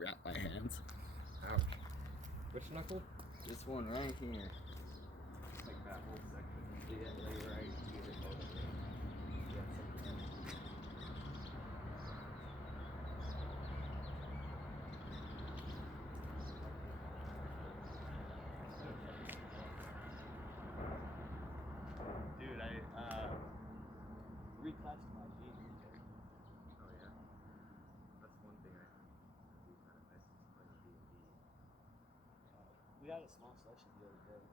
Wrap my hands. Ouch. Which knuckle? This one right here. Like that whole section. Yeah, like right here. Dude, I reclassed my jeans. Oh yeah. That's one thing I do kind of miss is playing D&D. We had a small session the other day.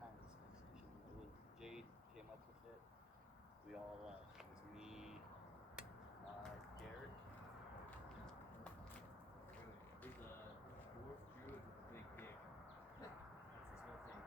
Kind of a small session. It was Jade came up with it. We all it was me, Garrett. He's a dwarf druid with a big dick. That's his whole thing.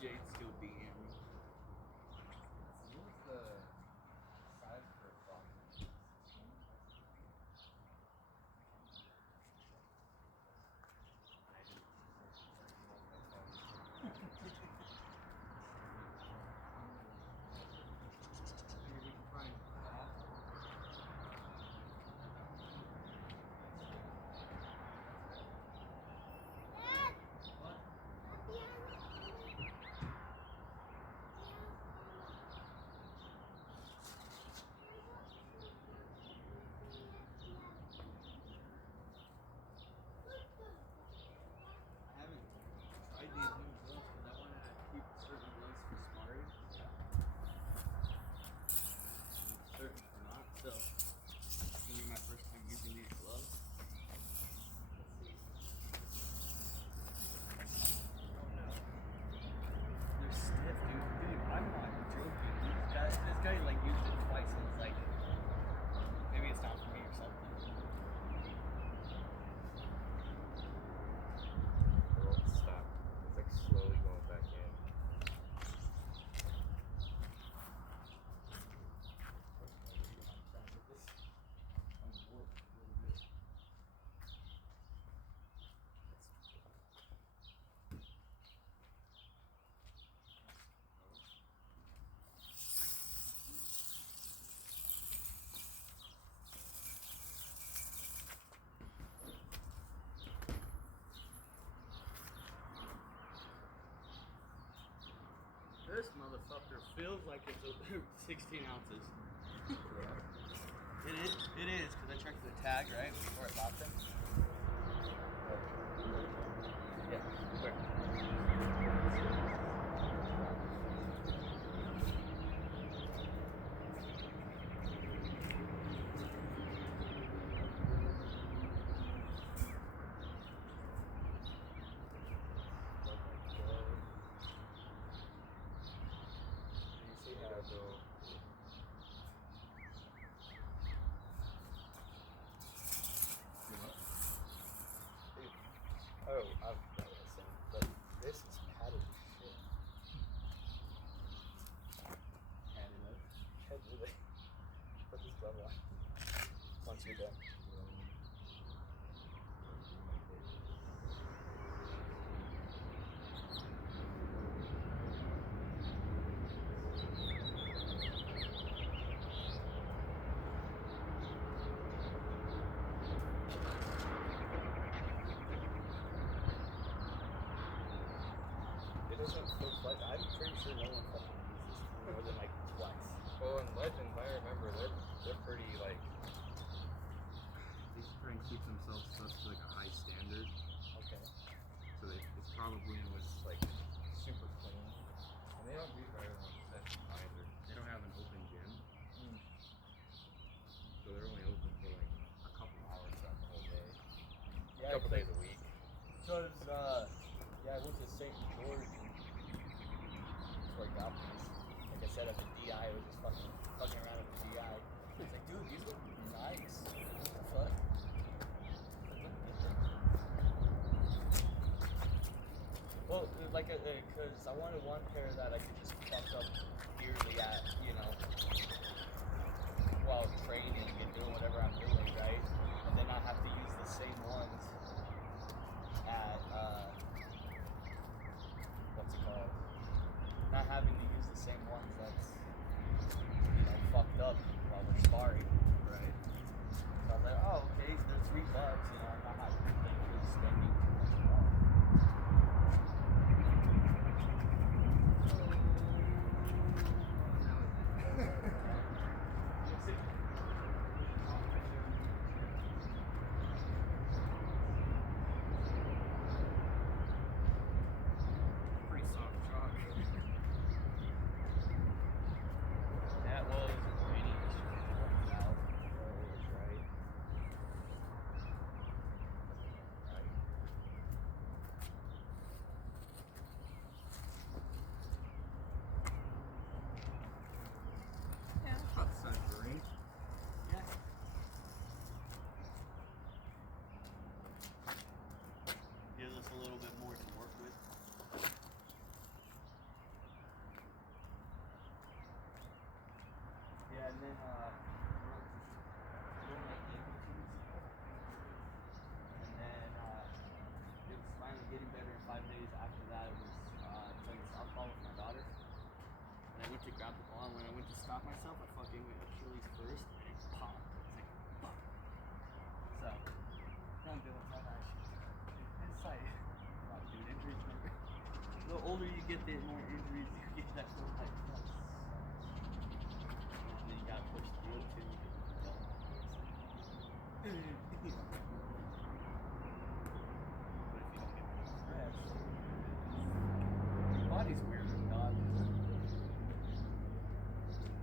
Jade's still beating me. What was the size for a frog? I haven't tried these new gloves because I wanted to keep certain gloves for sparring. And certain for not. So it's gonna be my first time using these gloves. They're stiff, dude. Dude, I'm not joking. This guy like used it twice and was like, maybe it's not for me or something. It won't stop. It's like slowly going back in. This motherfucker feels like it's 16 ounces. It is, because I checked the tag, right, before I bought them. Yeah, where? Oh, I've got this thing, but this is padded as shit. Padded up. Can't do that. Put this glove on. Once you're done. It doesn't feel like, I'm pretty sure no one fucking uses this more than like twice. Well, in Legends, I remember they're pretty like, they try and keep themselves up to like a high standard. Okay. So it's probably was like super clean. And they don't do very long sessions either. They don't have an open gym. So they're only open for like a couple hours throughout the whole day. Yeah, a couple days a week. Because, yeah, I went to St. George and it's like that. fucking around with the DI. He's like, dude, these look nice. What the fuck? Well, like, cause I wanted one pair that I could just fuck up yearly at, you know, while training and doing whatever I'm doing, right? And then not have to use the same ones at, what's it called? Not having to use the same ones that's, you know, fucked up while we're sparring. Right. So I was like, oh, okay, they're $3, you know, I'm not having to pay for spending too much more. Pretty soft chalk. That was raining out. Right. Yeah, about the size of the ring. Yeah. Gives us a little bit more to work with. Yeah, and then doing like amplitudes. And then it was finally getting better. 5 days after that, it was playing softball with my daughter. And I went to grab the ball, and when I went to stop myself, I fucking went Achilles first, and it popped. It's like, fuck. So, don't do it on that shit. It's like, fuck, dude, injuries never. The older you get, the more injuries you get. That feel like, fuck. And then you gotta push through it too. But if you don't get rest, your body's weird, dog. See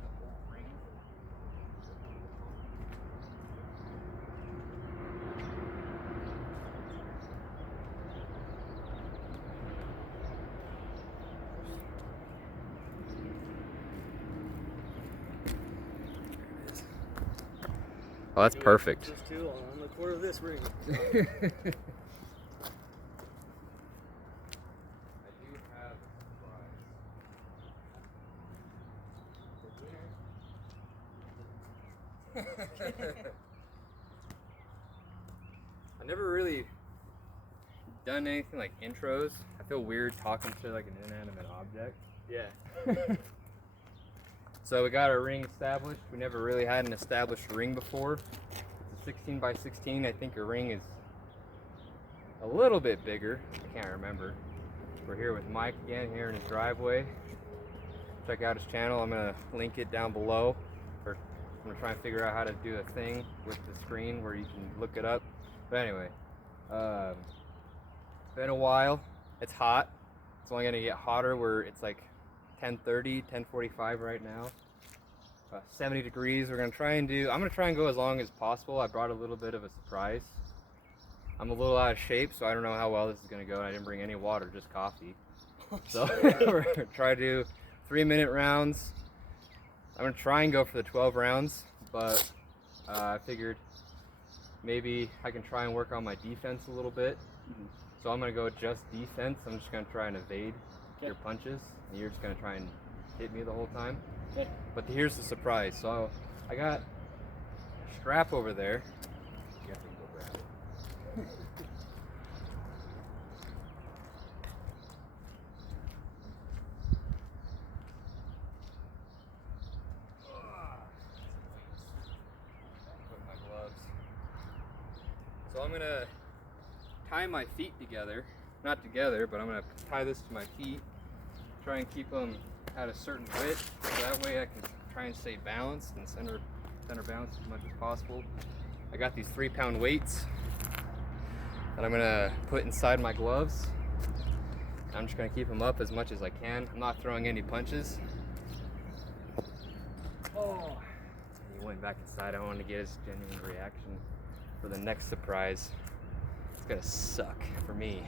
the whole ring. Oh, that's perfect. Just two on the corner of this ring. I do have a surprise. I've never really done anything like intros. I feel weird talking to like an inanimate object. Yeah. So we got our ring established. We never really had an established ring before. It's a 16 by 16. I think a ring is a little bit bigger. I can't remember. We're here with Mike again here in his driveway. Check out his channel. I'm gonna link it down below. Or I'm gonna try and figure out how to do a thing with the screen where you can look it up. But anyway, it's been a while. It's hot. It's only gonna get hotter where it's like 10:30, 10:45 right now. 70 degrees. I'm gonna try and go as long as possible. I brought a little bit of a surprise. I'm a little out of shape, so I don't know how well this is gonna go. I didn't bring any water, just coffee. So we're gonna try to do 3-minute rounds. I'm gonna try and go for the 12 rounds, but I figured maybe I can try and work on my defense a little bit. So I'm gonna go just defense. I'm just gonna try and evade your punches, and you're just gonna try and hit me the whole time. Okay. But here's the surprise. So I got a strap over there. You have to go grab it. Put my gloves. So I'm gonna tie my feet together. Not together, but I'm gonna tie this to my feet. Try and keep them at a certain width, so that way I can try and stay balanced and center balance as much as possible. I got these 3-pound weights that I'm gonna put inside my gloves. I'm just gonna keep them up as much as I can. I'm not throwing any punches. Oh, he went back inside. I wanted to get his genuine reaction for the next surprise. gonna suck for me.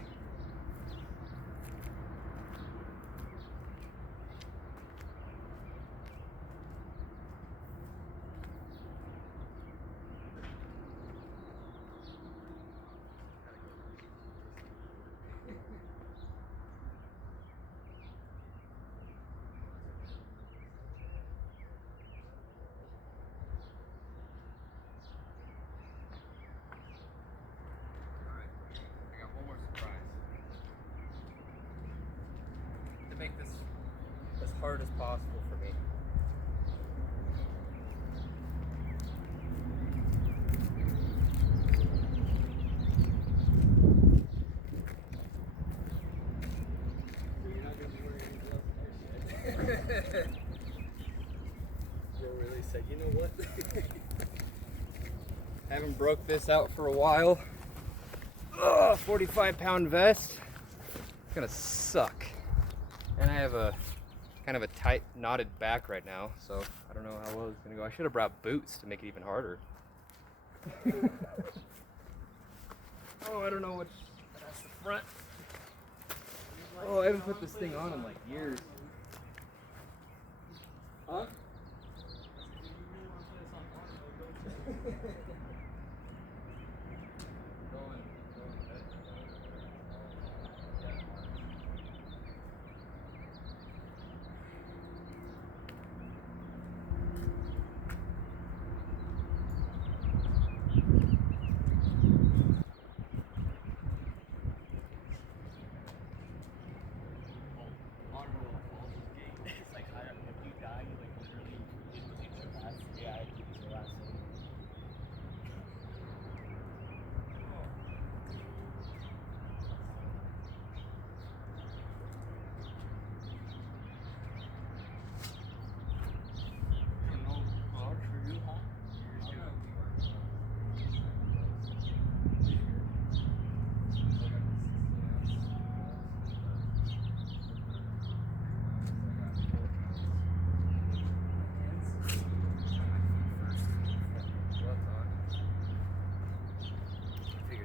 Make this as hard as possible for me. So you're not going to be wearing any gloves in there shit. Joe really said, you know what? Haven't broke this out for a while. Ugh, 45-pound vest. It's gonna suck. And I have a kind of a tight, knotted back right now, so I don't know how well it's gonna go. I should have brought boots to make it even harder. Oh, I don't know which. That's the front. Oh, I haven't put this thing on in like years. Huh?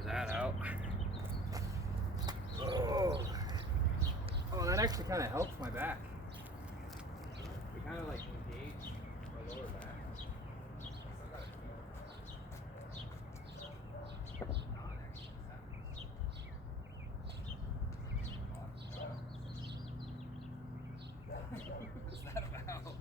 That out. Oh, that actually kind of helps my back. We kind of like engage my lower back. What's that about?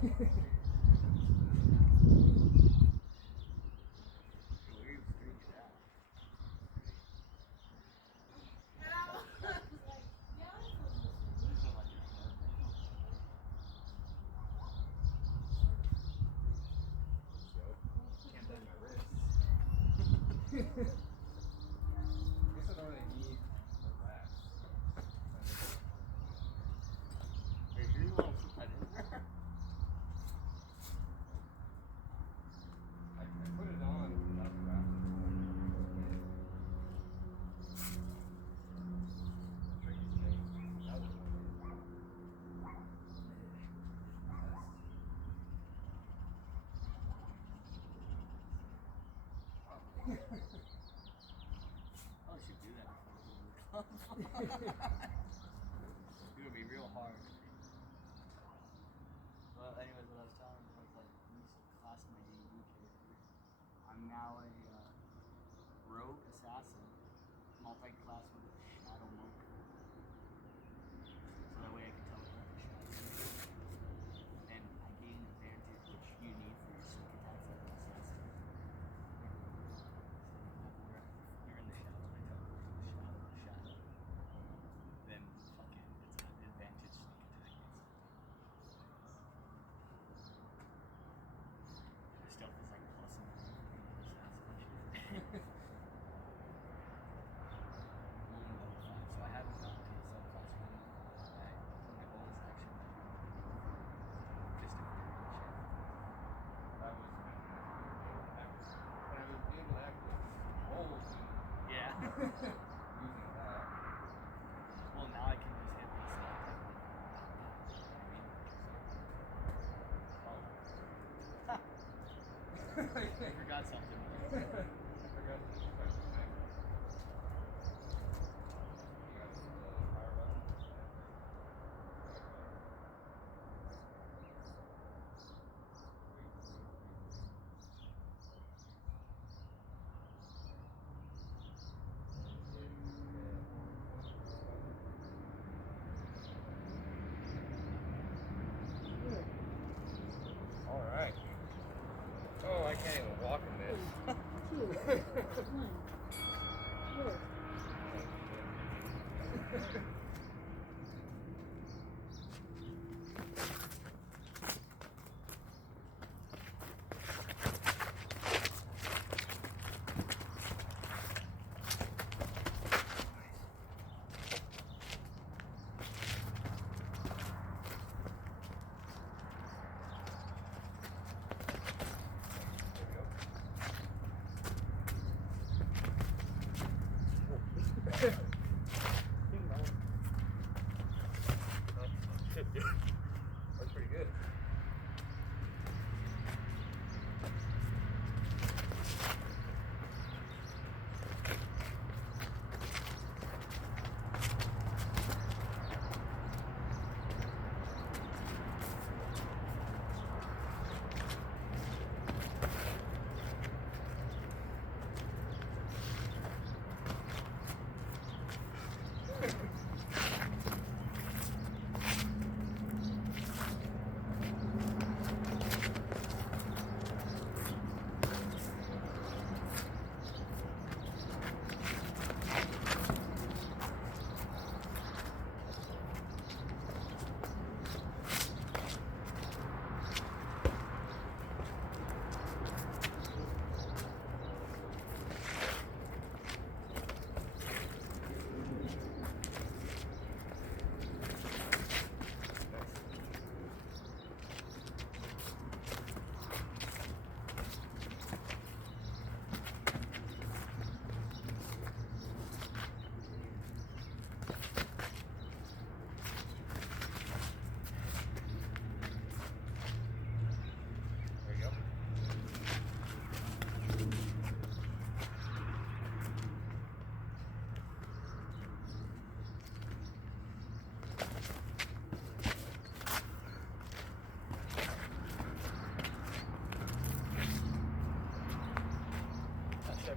It would be real hard. Well, anyways, what I was telling you was like, we used to class my D&D character. I'm now a rogue assassin, multi-class with a shadow monk. So that way I can teleport the shadow. And I gain advantage, which you need for your sneak attacks as an assassin. So you're in the shadow, I teleport to the shadow. Then fucking it's an advantage sneak attack. My stealth is like plus and so I haven't gotten to the subclass one. My goal is actually just to clear that shit. That was when I was able to actually hold Yeah. using that. Well, now I can just hit my stuff. I forgot something. I forgot to press the sniper. You got the fire button? All right. Oh, I can't even walk in this. 2, 1, 4. That's pretty good.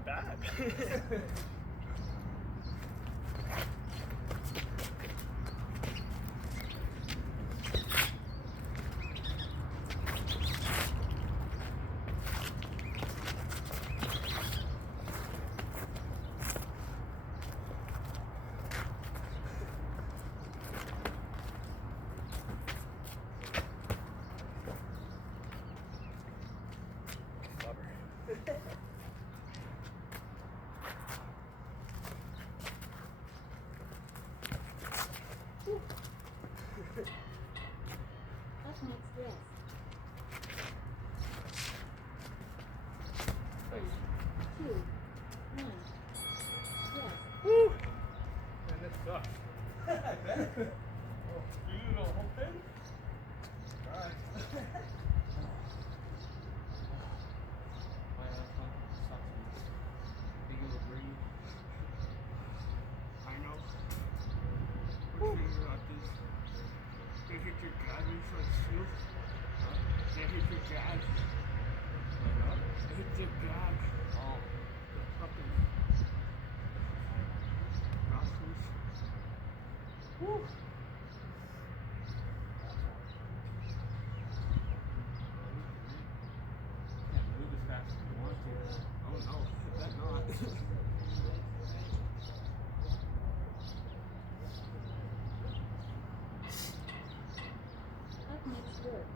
Bad. Up next, yes. Thanks. 2, 1. Yes. Woo! Man, this sucks. I bet. Oh, you do the whole thing? Alright. My asshole sucks. Think you will breathe? I know. We're figuring out this. They hit your jab inside shield. They hit your jab. They hit your jab. Oh. The fucking rascals. Woo! Can't move as fast as you want to. Oh no, I bet not. Up next, work.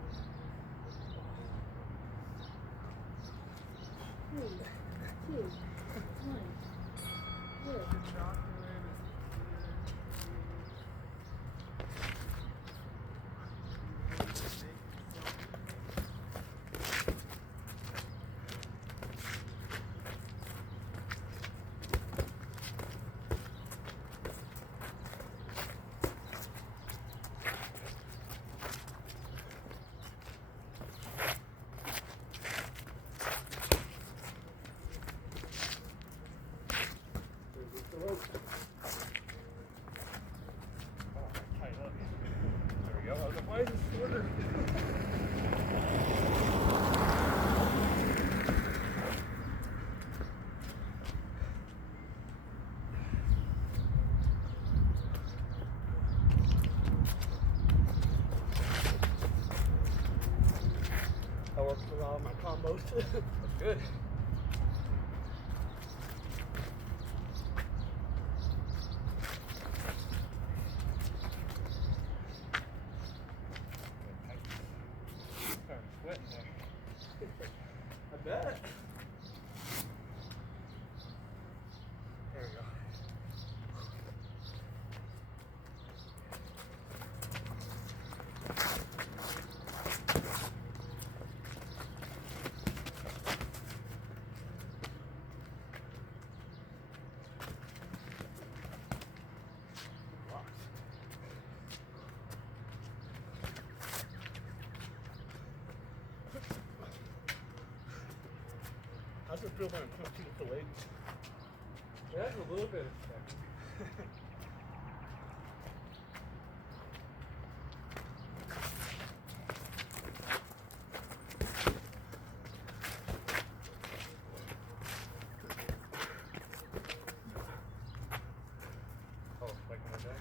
3, 2, 1. Work. Tight up. There we go. I was like, why is this shorter? I worked a lot of my combos. That's good. Started sweating there. I bet. There we go. How's it feel when I'm punching with the legs? It has a little bit of effect. Oh, like my dad?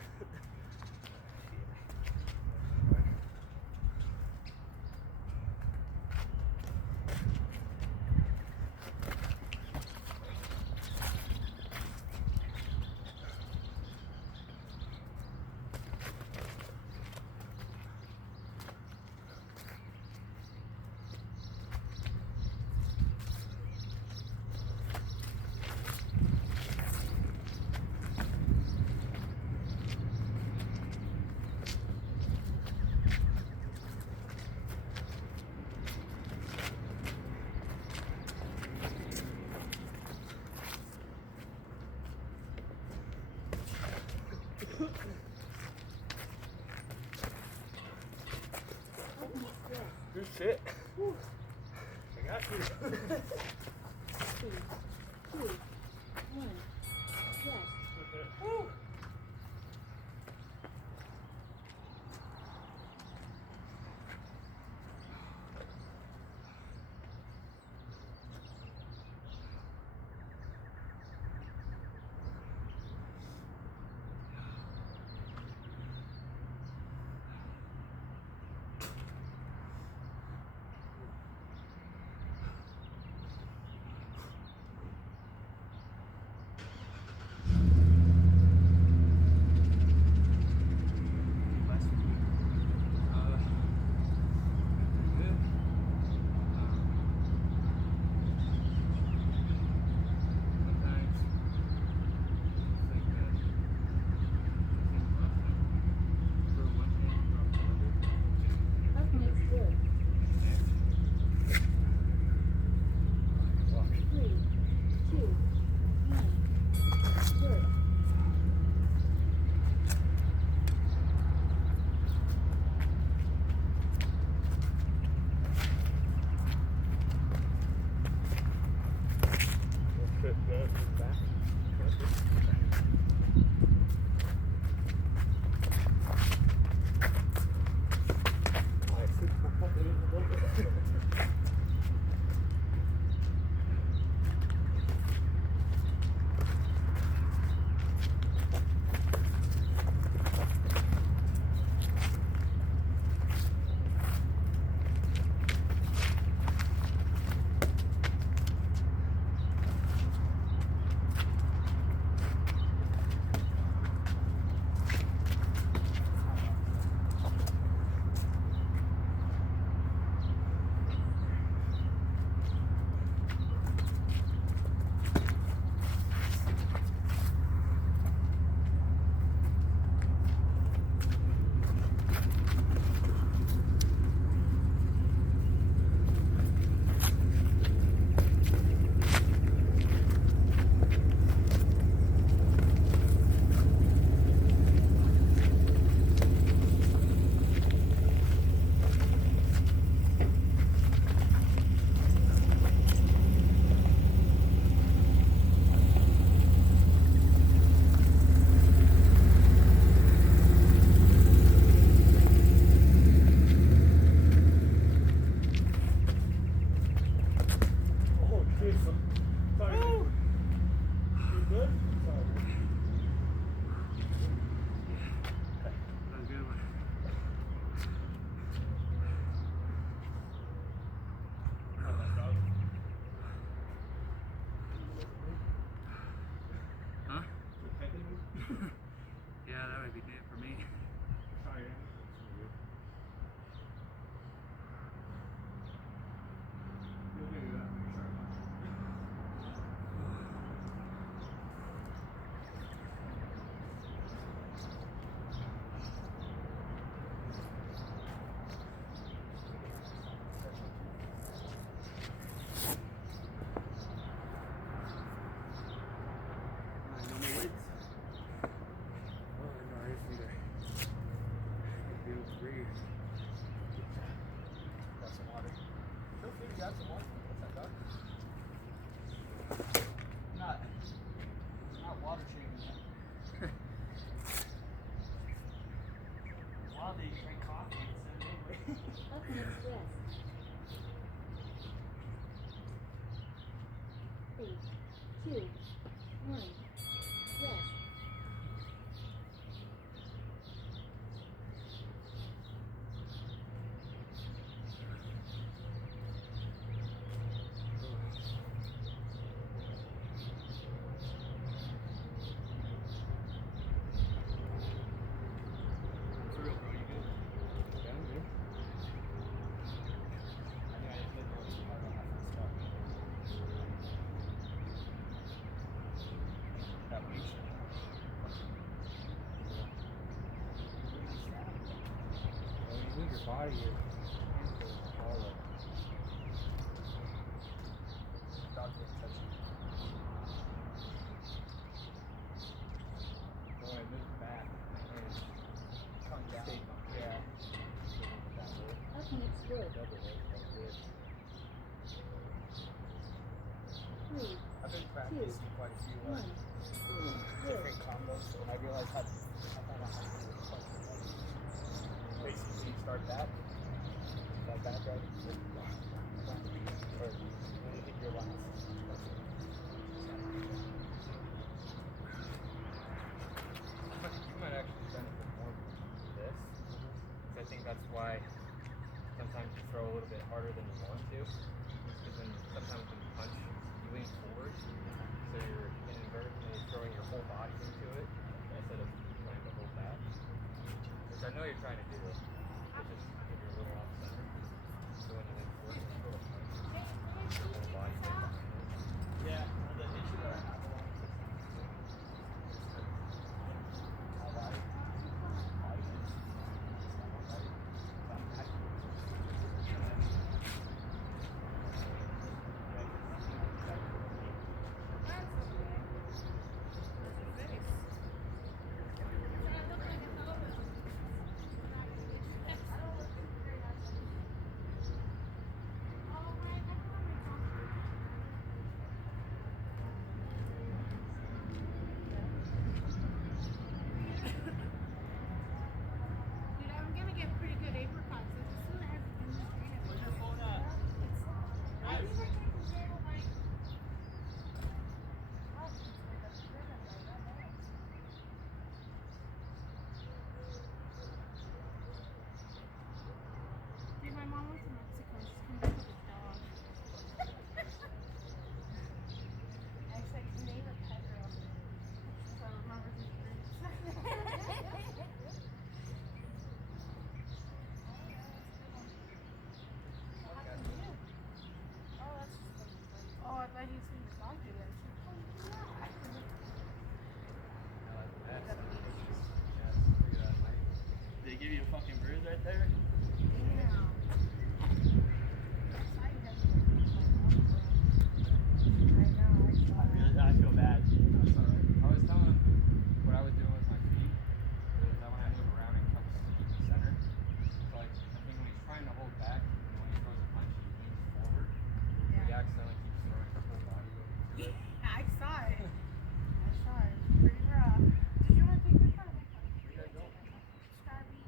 Up next, yes. Good shit. I got you. 3, 2, 1. Yes. Woo! that's the one. What's that, dog? Not water shaming yet. Wow, they drink coffee instead anyway. Up next, rest. 3, 2, 1, rest. For real, bro, you good? Yeah, I'm good. I think I just did really hard on that first step. That weight shit. When you move your body, your hands go all up. Dog didn't touch you. But when I move back, my hands Come down. stay, yeah. That way. Up next, wood. Double way, like this. 3, I've been practicing quite a few 1, different combos, so when I realized how to, I found out how to do it quite well. Basically, you start back, right? Or when you hit your last. You might actually benefit more from this. Because I think that's why sometimes you throw a little bit harder than you want to. Because then sometimes when you punch, you lean forward. So you're inadvertently throwing your whole body into it instead of trying to hold back. Which I know you're trying to do. It's just if you're a little off center. So when you lean forward, you throw a punch. Your whole body goes behind it. Yeah, the issue that I have a lot is how wide body is. I'm happy with Dude, I'm gonna get pretty good apricots. It's as soon as Where's your phone at? I think we're taking care of like. Dude, my mom went to Mexico. She's coming back with a dog. I said, name her Pedro. So I remember his roots. Oh, I thought he was going to dog do that. I like that. Gotta be- Yeah, look at that, Mike. Did they give you a fucking bruise right there? Damn. Side doesn't look like one, bro. I know, I saw that. I feel bad. That's alright. I was telling him what I was doing with my feet. Is that when I move around, it comes center. So like, I think when he's trying to hold back, and when he throws a punch, he leans forward. He Yeah. accidentally keeps throwing his whole body over to it. I saw it. I saw it. Pretty rough. Did you want to take your phone? Yeah, go. Starbies.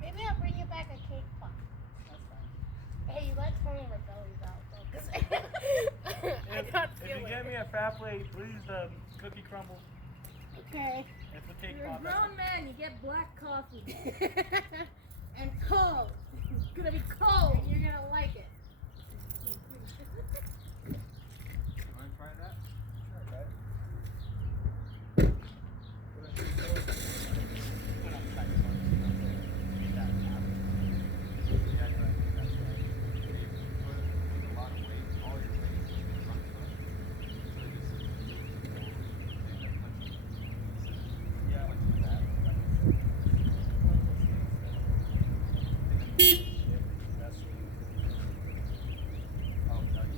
Maybe I'll bring you back a cake pop. That's fine. Hey, let's hold our bellies out though, 'cause I got If you get me a fat plate, please, the cookie crumble. Okay. It's a cake You're a pop. grown man, you get black coffee. And cold. It's gonna be cold. And you're gonna like it. You want to try that? Sure, right? What I should do is- When I'm trying to punch, you know, get that half. Yeah, that's right. That's right. If you put a lot of weight, all your weight is in the front foot. So you just move forward and then punch it. Yeah. Punch it back. Like I said. And then shift. That's Oh, sorry.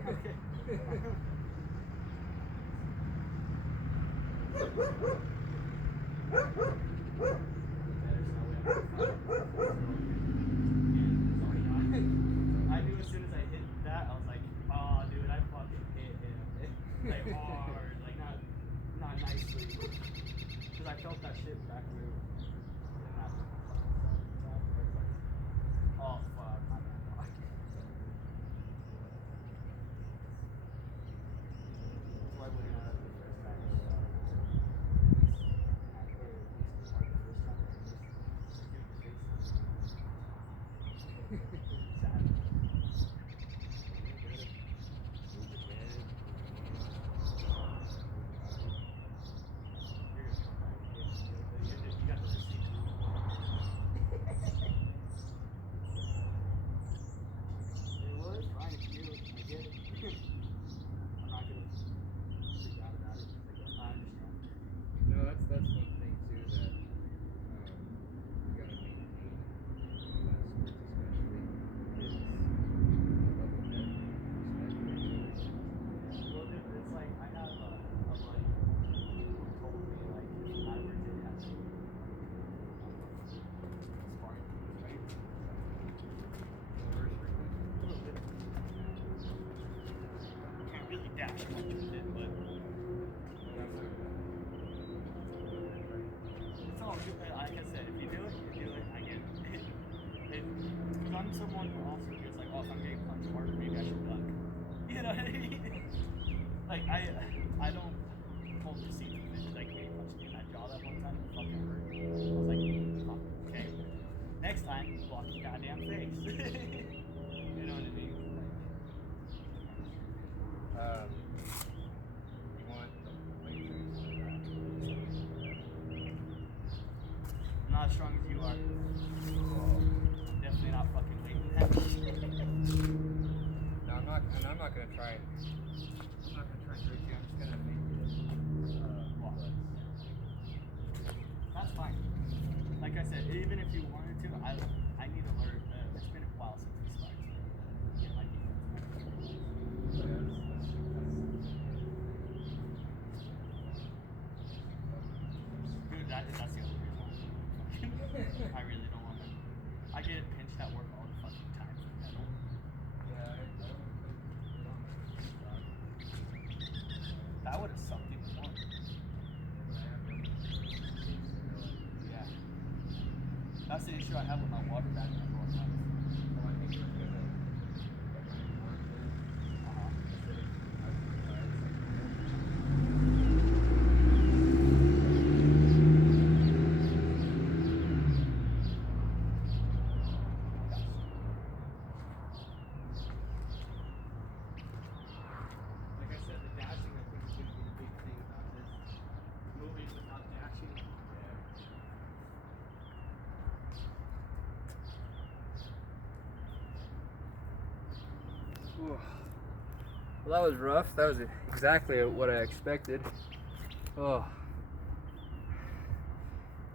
I knew as soon as I hit that, I was like, oh, dude, I fucking hit him. Like, hard. Like, not nicely. Because I felt that shit back where it happened. Oh, fuck. My bad. Why wouldn't I have the first time? No, that's one thing too that you gotta maintain in that sports especially is a level head respect. Well, dude, it's like I have a buddy who told me like if I were to have sparring, right? A little bit. Can't really dash much with it, but it's all good. Like I said, if you do it, you do it. I get it. Because I'm someone who also gets like, oh, if I'm getting punched harder, maybe I should duck. You know what I mean? Like I don't hold receipts with bitches like me punched me in that jaw that one time. It fucking hurt. I was like, fuck, okay. Next time, block your goddamn face. You know what I mean? You want weight training? I'm not as strong as you are. I'm definitely not fucking weighting that. No, I'm not gonna try and trick you. I'm just gonna make it Walk. That's fine. Like I said, even if you wanted to, I need to learn. It's been a while since we started. Get my defense. Dude, that's the only reason. I really don't want to. I get pinched at work all the fucking time for metal. That would have sucked even more. Yeah. That's the issue I have with my water bag when I'm going nuts. Like I said, the dashing I think is going to be the big thing about this. Moving without dashing. Well, that was rough. That was exactly what I expected. Oh,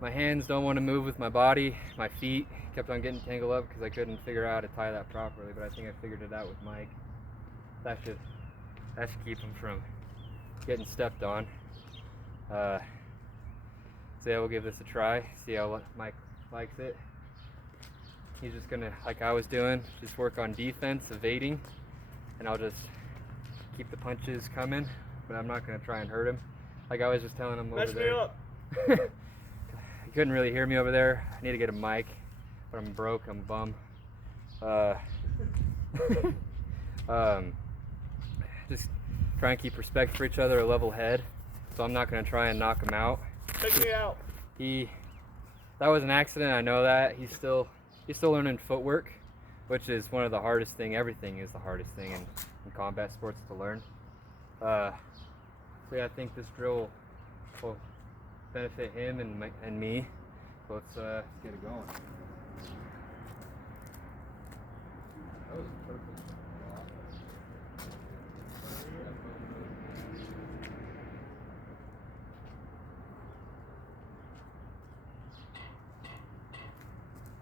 my hands don't want to move with my body. My feet kept on getting tangled up because I couldn't figure out how to tie that properly. But I think I figured it out with Mike. That should keep him from getting stepped on. So yeah, we'll give this a try. See how Mike likes it. He's just gonna, like I was doing, just work on defense, evading, and I'll just keep the punches coming, but I'm not gonna try and hurt him. Like I was just telling him over there. Mess me up. He couldn't really hear me over there. I need to get a mic, but I'm broke, I'm bum. Just try and keep respect for each other, a level head. So I'm not gonna try and knock him out. Check me out. That was an accident, I know that. He's still learning footwork, which is one of the hardest thing. Everything is the hardest thing in combat sports to learn. So yeah, I think this drill will benefit him and me. So let's get it going. That was perfect.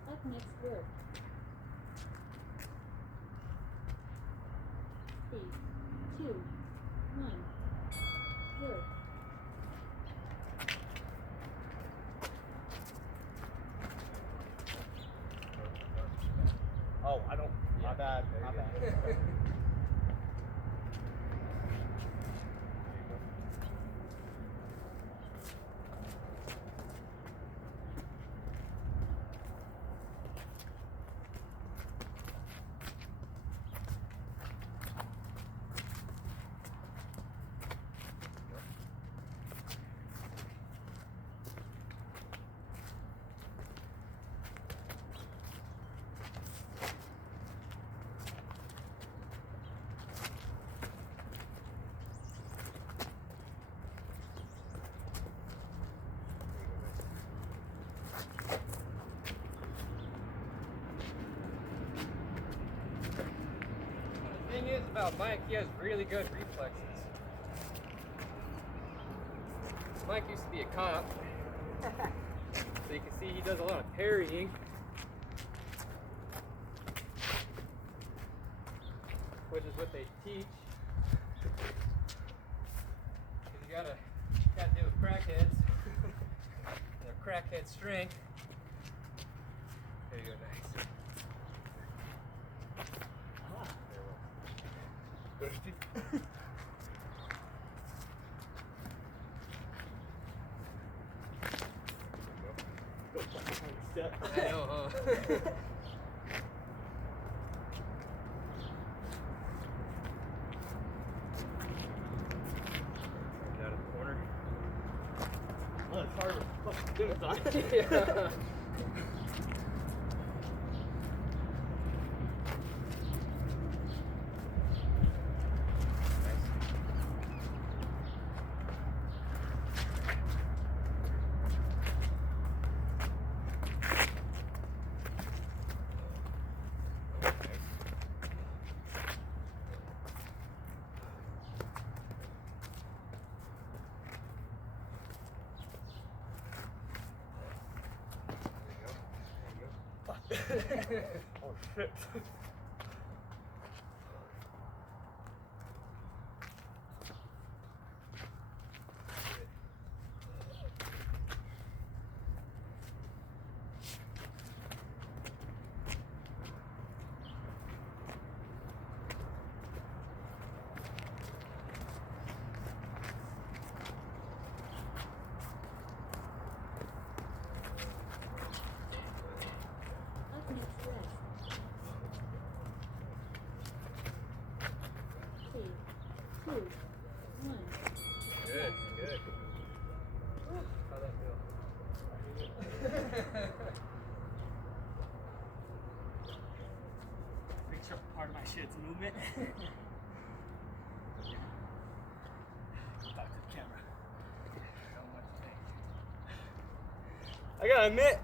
That makes good. Peace. 1. Good. Oh, I don't. My bad. My bad. The thing is about Mike, he has really good reflexes. Mike used to be a cop, so you can see he does a lot of parrying. Which is what they teach. 'Cause you gotta deal with crackheads. Their crackhead strength. There you go, nice. I know, huh? Out of the corner. Oh, it's hard to fucking do it, huh? Yeah. Oh shit. Up next rest. 3, 2, 1. Good, good. How'd that feel? Big part of my shit's movement. Talk to the camera. I gotta admit,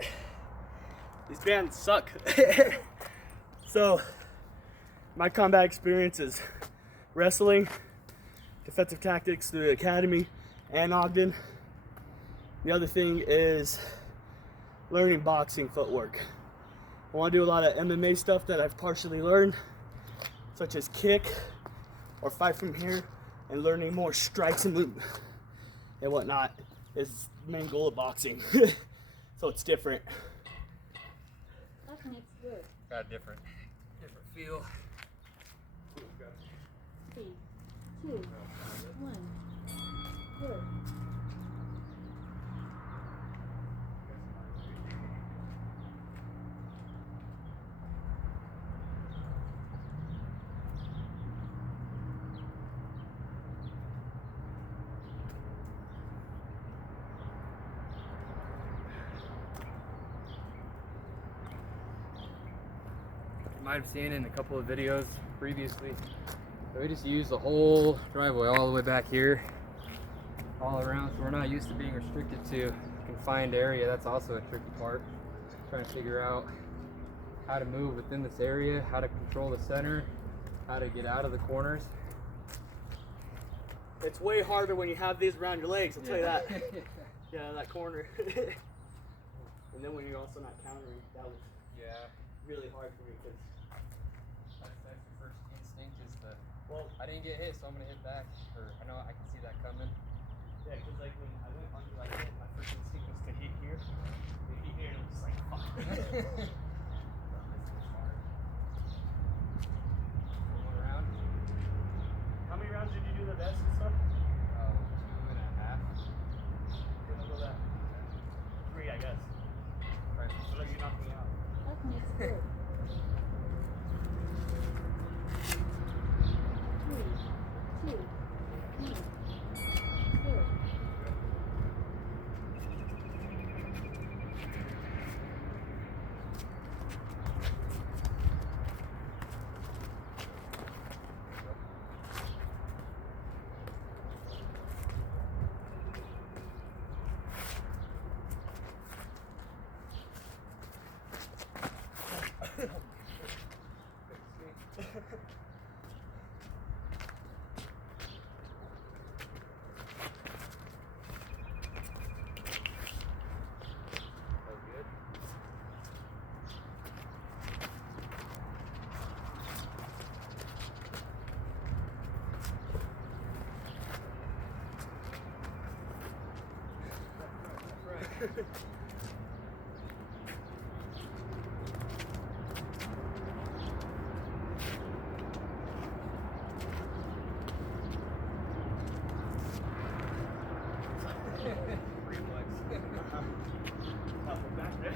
these bands suck. So, my combat experience is wrestling, defensive tactics through the academy and Ogden. The other thing is learning boxing footwork. I want to do a lot of MMA stuff that I've partially learned, such as kick or fight from here, and learning more strikes and whatnot is the main goal of boxing. So it's different. Up next good. Got a different feel. 3, 2, 1. Good. You might have seen in a couple of videos previously. So we just use the whole driveway all the way back here, all around. So we're not used to being restricted to a confined area. That's also a tricky part. Trying to figure out how to move within this area, how to control the center, how to get out of the corners. It's way harder when you have these around your legs, I'll tell you that. Yeah, that corner. And then when you're also not countering, that was Yeah. really hard for me because, That's your first instinct is to. well, I didn't get hit, so I'm gonna hit back. Or I know I can see that coming. Yeah, because like when I went under like that, my first instinct was to hit here. To hit here, and it was just like, fuck. One more round. How many rounds did you do the best and stuff? 2.5. I'll go that. 3, I guess. Right. So that you knocked me out. That's good. 3, 2, 1, go. Reflex. Back there.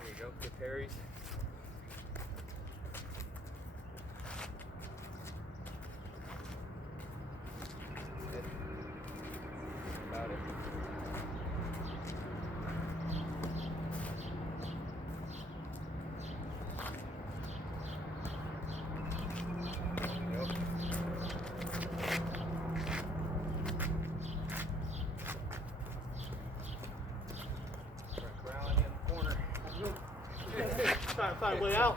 There you go, good parries. Good. About it. Yep. Start growling in the corner. Trying to find a way out.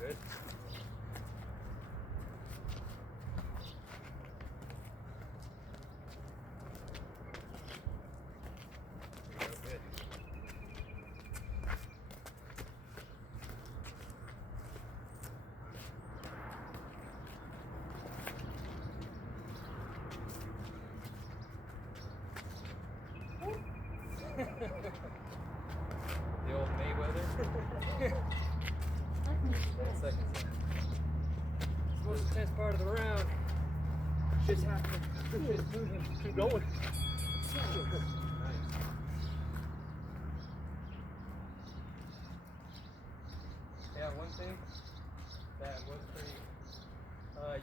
Good. There you go, good. The old Mayweather. 10 seconds left. It's the most intense part of the round. Shit's happening. Shit's moving. Keep going. Nice. Yeah, one thing that was pretty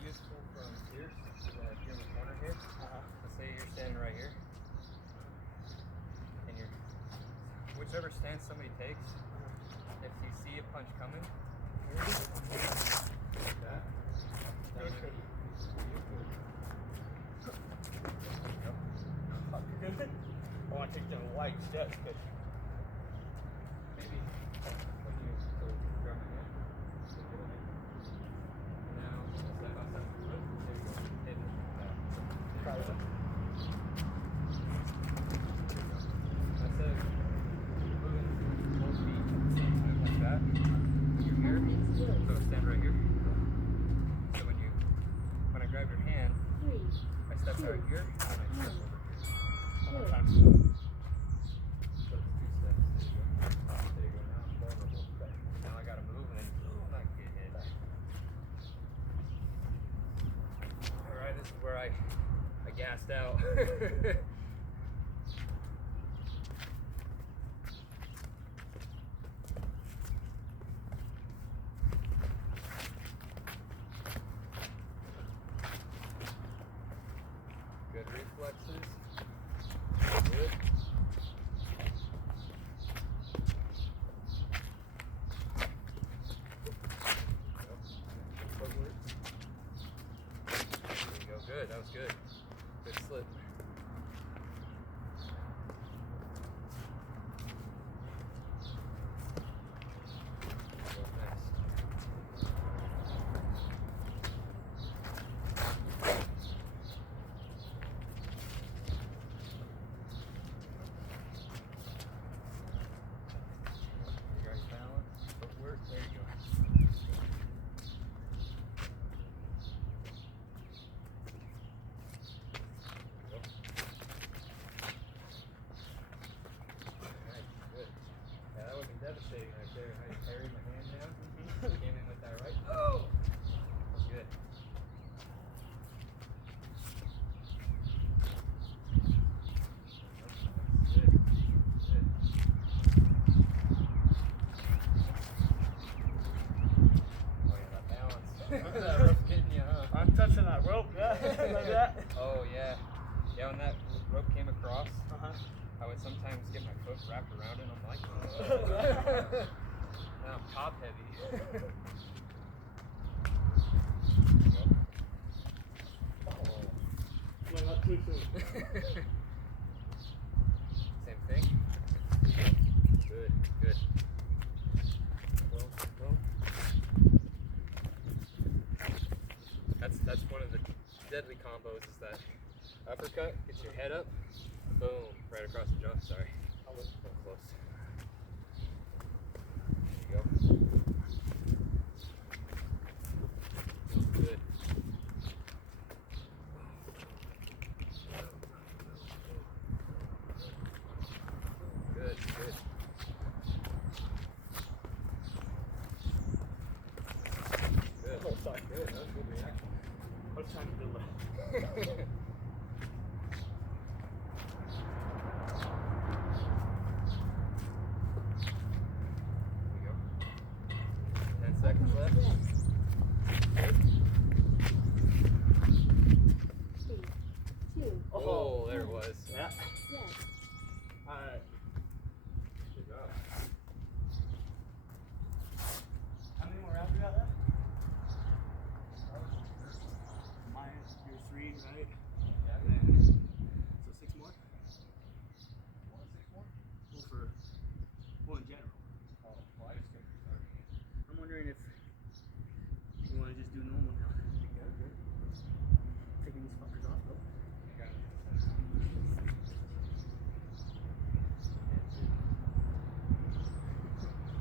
useful from here is that here in the corner here. Let's say you're standing right here, and you're whichever stance somebody takes. If you see a punch coming, like that. That might be useful. I want to take them wide steps, but Maybe when you so grab my hand, so get in it. Now step outside the foot. There you go. Hit it. try There you that. go. Instead of moving both feet like that, you're here. So stand right here. So when I grab your hand, I step out here and I step over here. One more time. So it's 2 steps. There you go. Now I'm vulnerable. Now I gotta move and then not get hit. Alright, this is where I gassed out. Good, that was good. Good slip. There you go. Devastating right there. How you carried my hand down. Came in with that right. Oh! That's good. Good. Good. Oh yeah, that balance. That rope's getting you, huh? I'm touching that rope, yeah. Like that. Oh yeah. Yeah, when that rope came across, Uh-huh. I would sometimes get my foot wrapped around it and I'm like, now I'm top heavy. No, not too soon. Same thing? Good, good. Well. That's one of the deadly combos is that uppercut, gets your head up, boom, right across the jaw, sorry. I was so close. There you go. Feels good. Good, good. Good. Oh, sorry. Good, that was a good reaction. I was trying to build that. There you go. 10 seconds left. Two. Oh, there it was. Yeah. Yes. Alright. Good job. How many more rounds we got left? Mine, your 3, right? Yeah. And then, so 6 more? 6 more? Well, in general. Oh, well, I just kept starting it. I'm wondering if you want to just do normal now. Good. Taking these fuckers off though. You got it.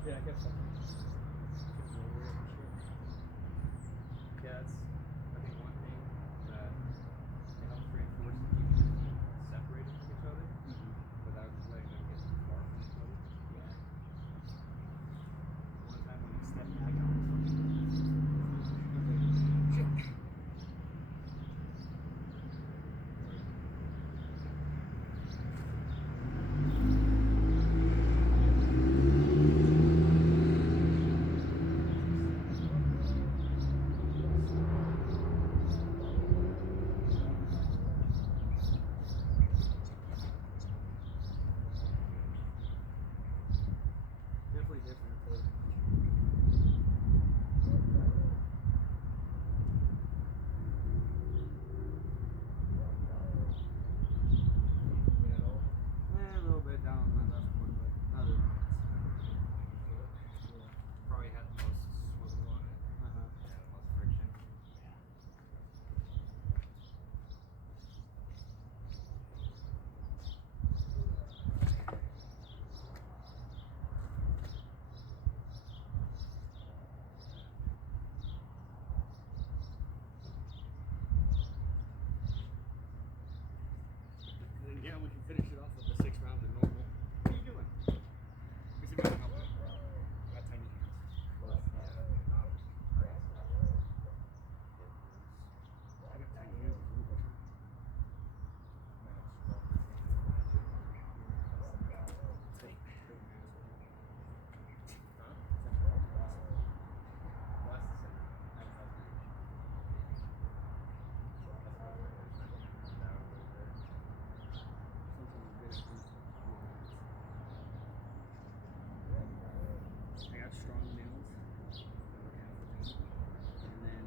Yeah, I guess so. Yeah, that's, I think, one thing that it helps reinforce is keeping your feet separated from each other without letting them get too far from each other. Yeah. One time when he stepped back, I was definitely different. A little bit down on my left one, but other than Probably had the most swivel on it. Uh-huh. Yeah, the most friction. And then, yeah, we can finish it off with the 6 rounds of normal. What are you doing? Because it might help it. Got tiny hands. I got tiny hands. I got strong nails. And then,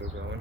still going.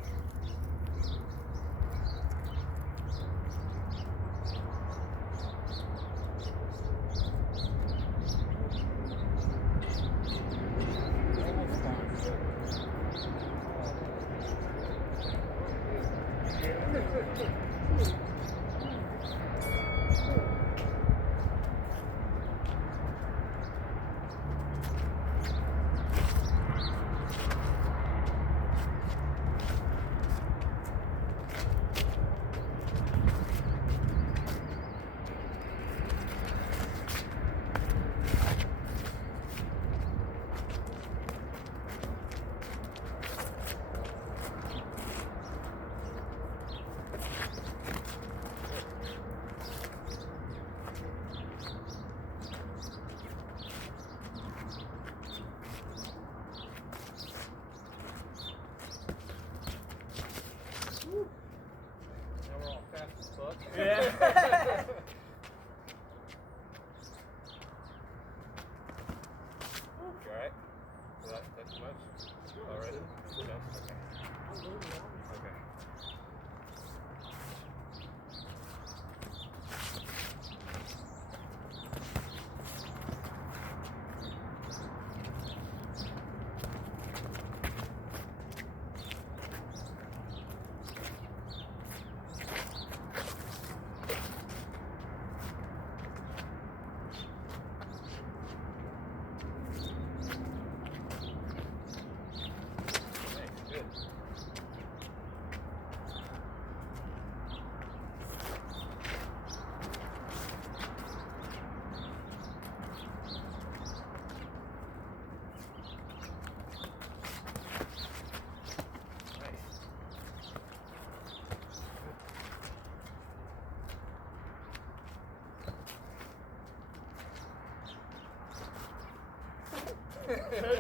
Yeah. Alright. Is that too much? Already? No? Okay. Okay.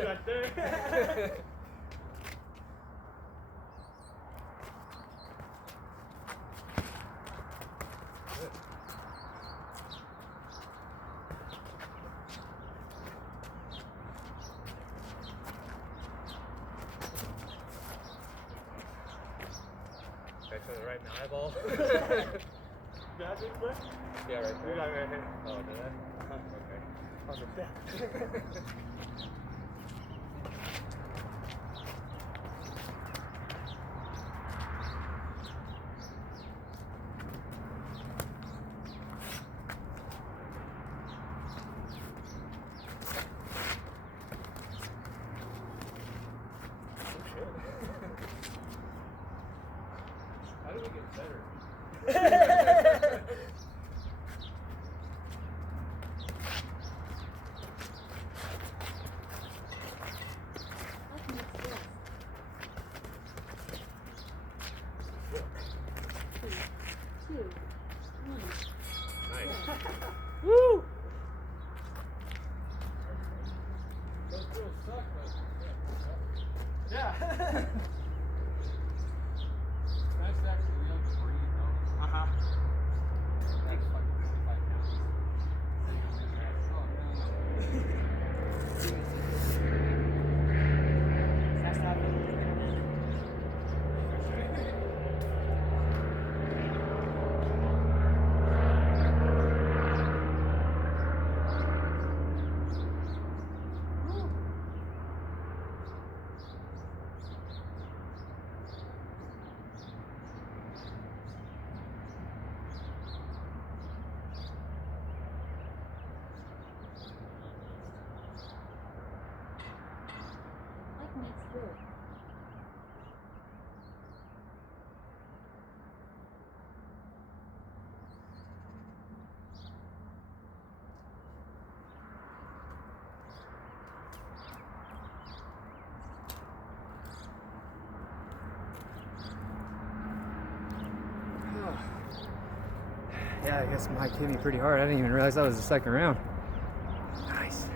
Right there. Back to the right in the eyeball. Got it, quick? Yeah, right there. We got it right here. Oh, did I? Okay. On the back. How do we get better? Nice. Woo! Those girls suck, but Yeah. nice to actually be able to breathe, though. Uh-huh. That's fucking 45 pounds. That's not Yeah, I guess Mike hit me pretty hard. I didn't even realize that was the second round. Nice.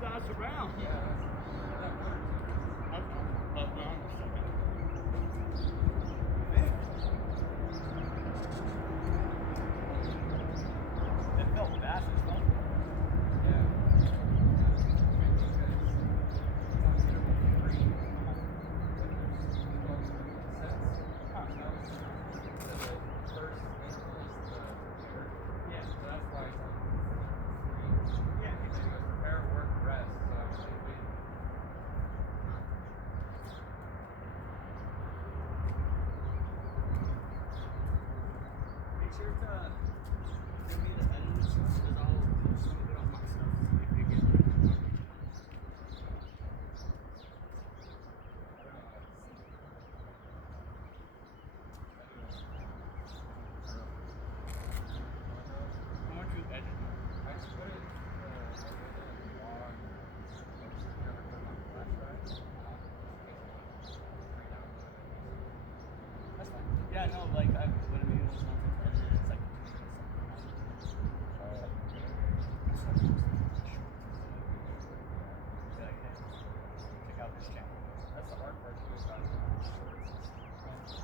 That's a round. Yeah. Last round. no, like I when we was on the treasure, it's like like, hey, check out this channel. That's the hard part too. Is how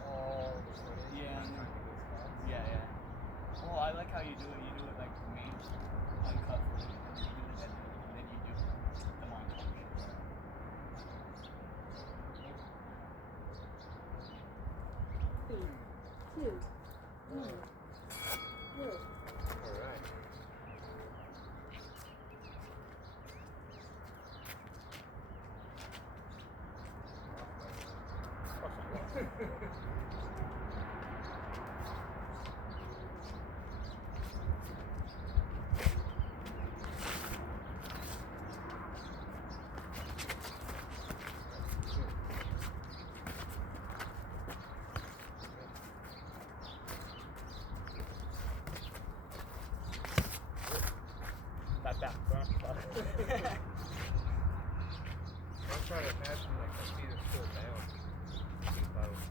all the footage. Yeah, and trying to get spots. yeah. Well, I like how you do it. You do it like the main uncut footage, and then you do the edit, and then you do the montage. Three, two, one, go. All right. That back front. I'm trying to imagine like my feet are still down.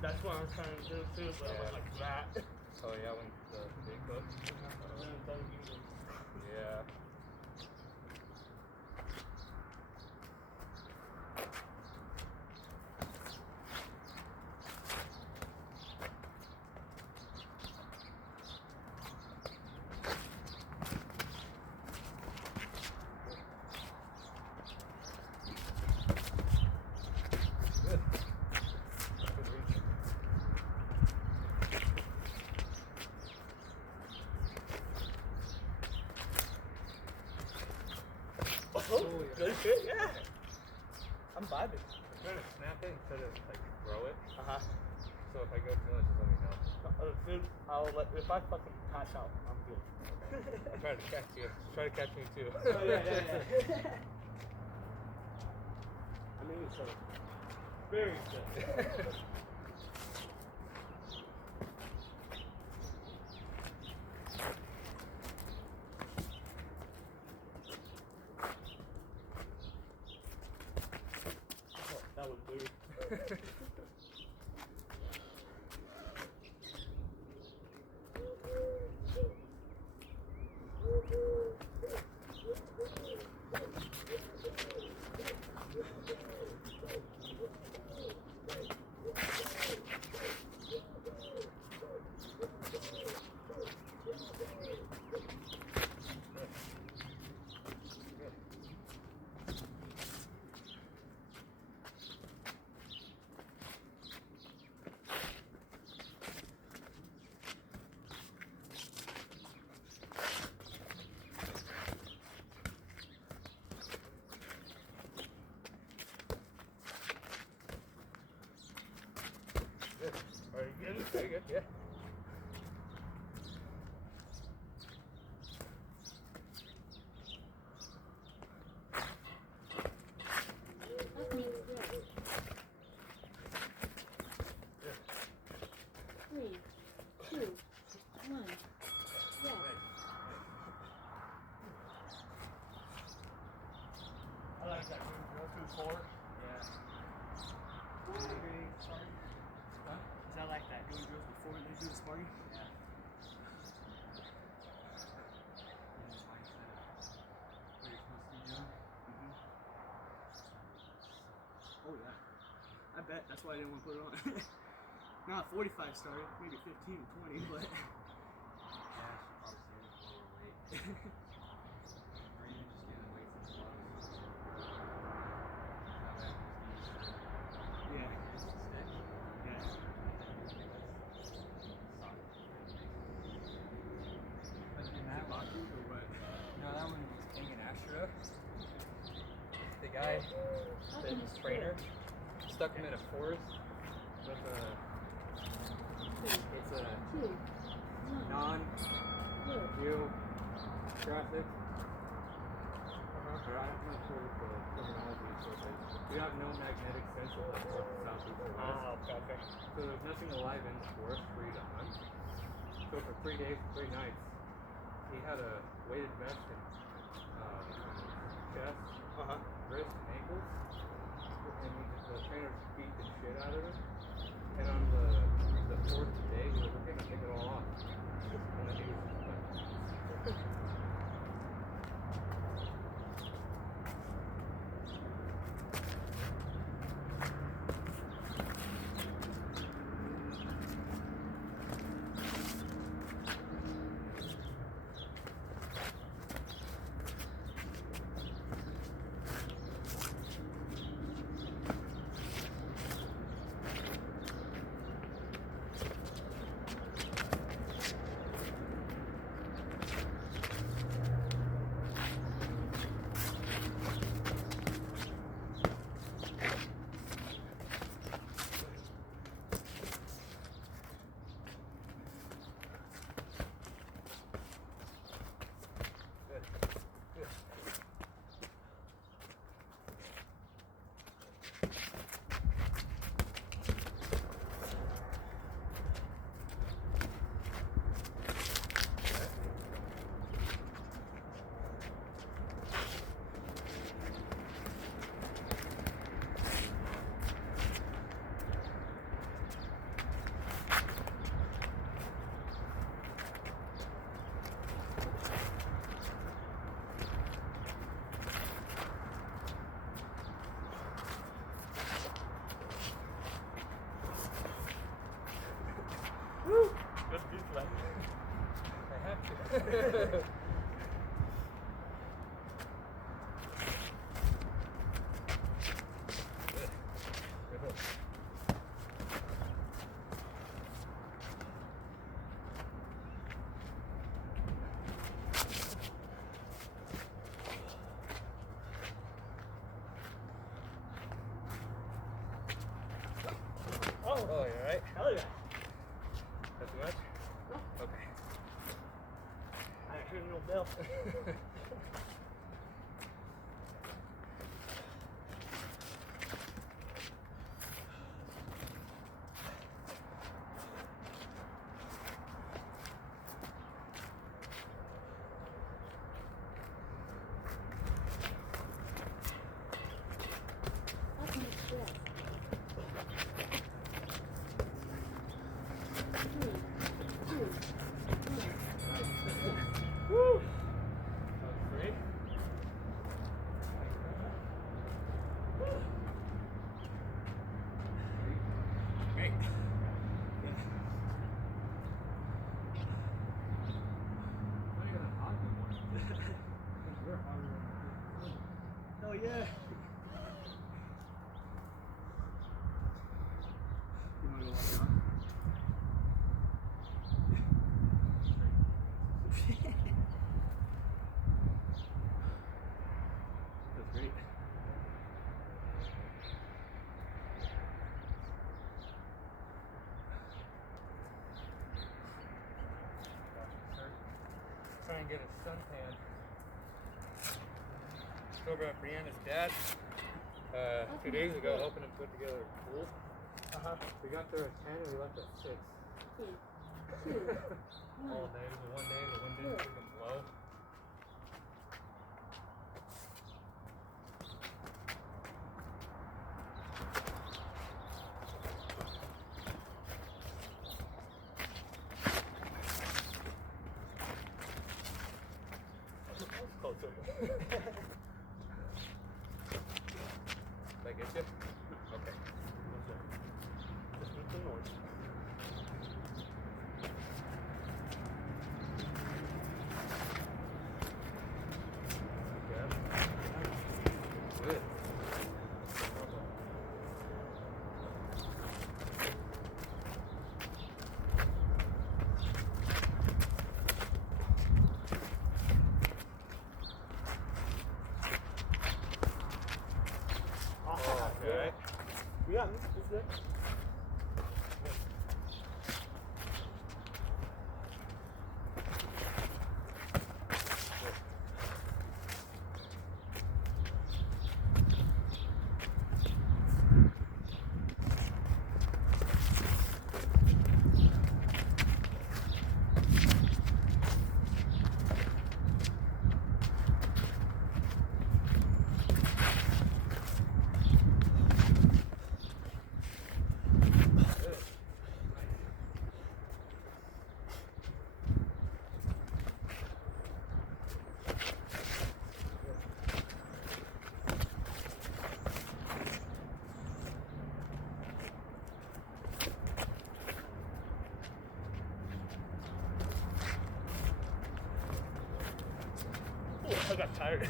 That's what I'm trying to do too, but Yeah. like that. Oh yeah, when the big hook. Yeah. Good. Good reach. Oh, good shit, yeah. I'm vibing. I'm trying to snap it instead of like throw it. Uh-huh. So if I go too much, just let me know. Dude, I'll let, if I fucking pass out, I'm good. I'm trying to catch you. Try to catch me too. Oh, yeah. I mean, it's very good. Oh, that was weird. Good. Are you good? Very good. Yeah. That means good. Three, two, one, go. I like that dude. Go through four. Yeah. Sorry. Huh? Is that like that doing drills before they do the sparring? Yeah. Oh yeah. I bet that's why I didn't want to put it on. Not 45 started, maybe 15 or 20, but yeah. Yeah. That Bought you or what? No, that one was King and Astra. The guy, the trainer, stuck him in a forest with a. It's a Two, one, go. non-geographic. Or I'm not sure what the terminology is, but we have no magnetic sensor like north and southeast and west. Okay. So there's nothing alive in the forest for you to hunt. So for 3 days, 3 nights, he had a weighted vest and chest, wrist, and ankles, and the trainer beat the shit out of him. And on the the fourth day, we're gonna take it all off. Just do flat. I have to. Oh, Oh, you alright? hell yeah. Not too much? No. Okay. I ain't heard no bell. Woo! Great. Great. Hell yeah. You wanna go walk out? That's great. Try and get a suntan. Over at Brianna's dad 2 days ago, helping him put together a pool. We got there at 10 and we left at 6. All day. The one day the wind didn't freaking blow. Closer. Did I get you? Okay. Just make the noise. Good. I got tired.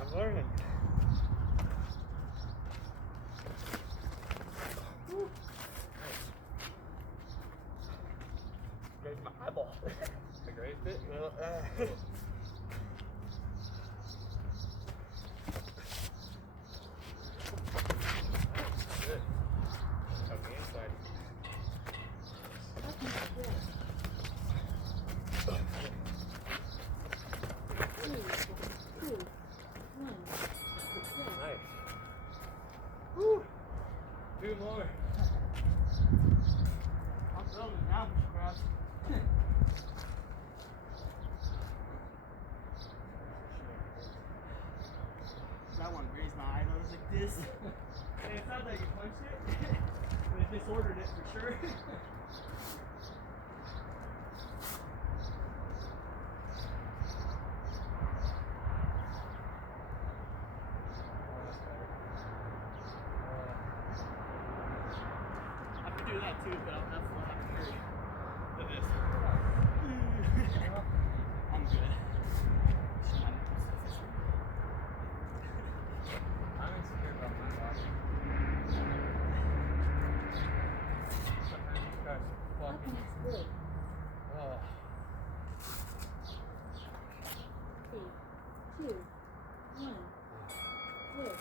I'm learning. Grazed my eyeball. I grazed it. Well, Good. On the inside. Nice. Woo. 2 more. I'm throwing it down, Scraps. That one grazed my eye. I was like this. And it sounds like you punched it, but it disordered it for sure. I could do that too, but that's what I'm carrying. Look at this. I'm good. I'm insecure about my body. Sometimes these guys are fucking. Good. Oh. 3, 2, 1. Good.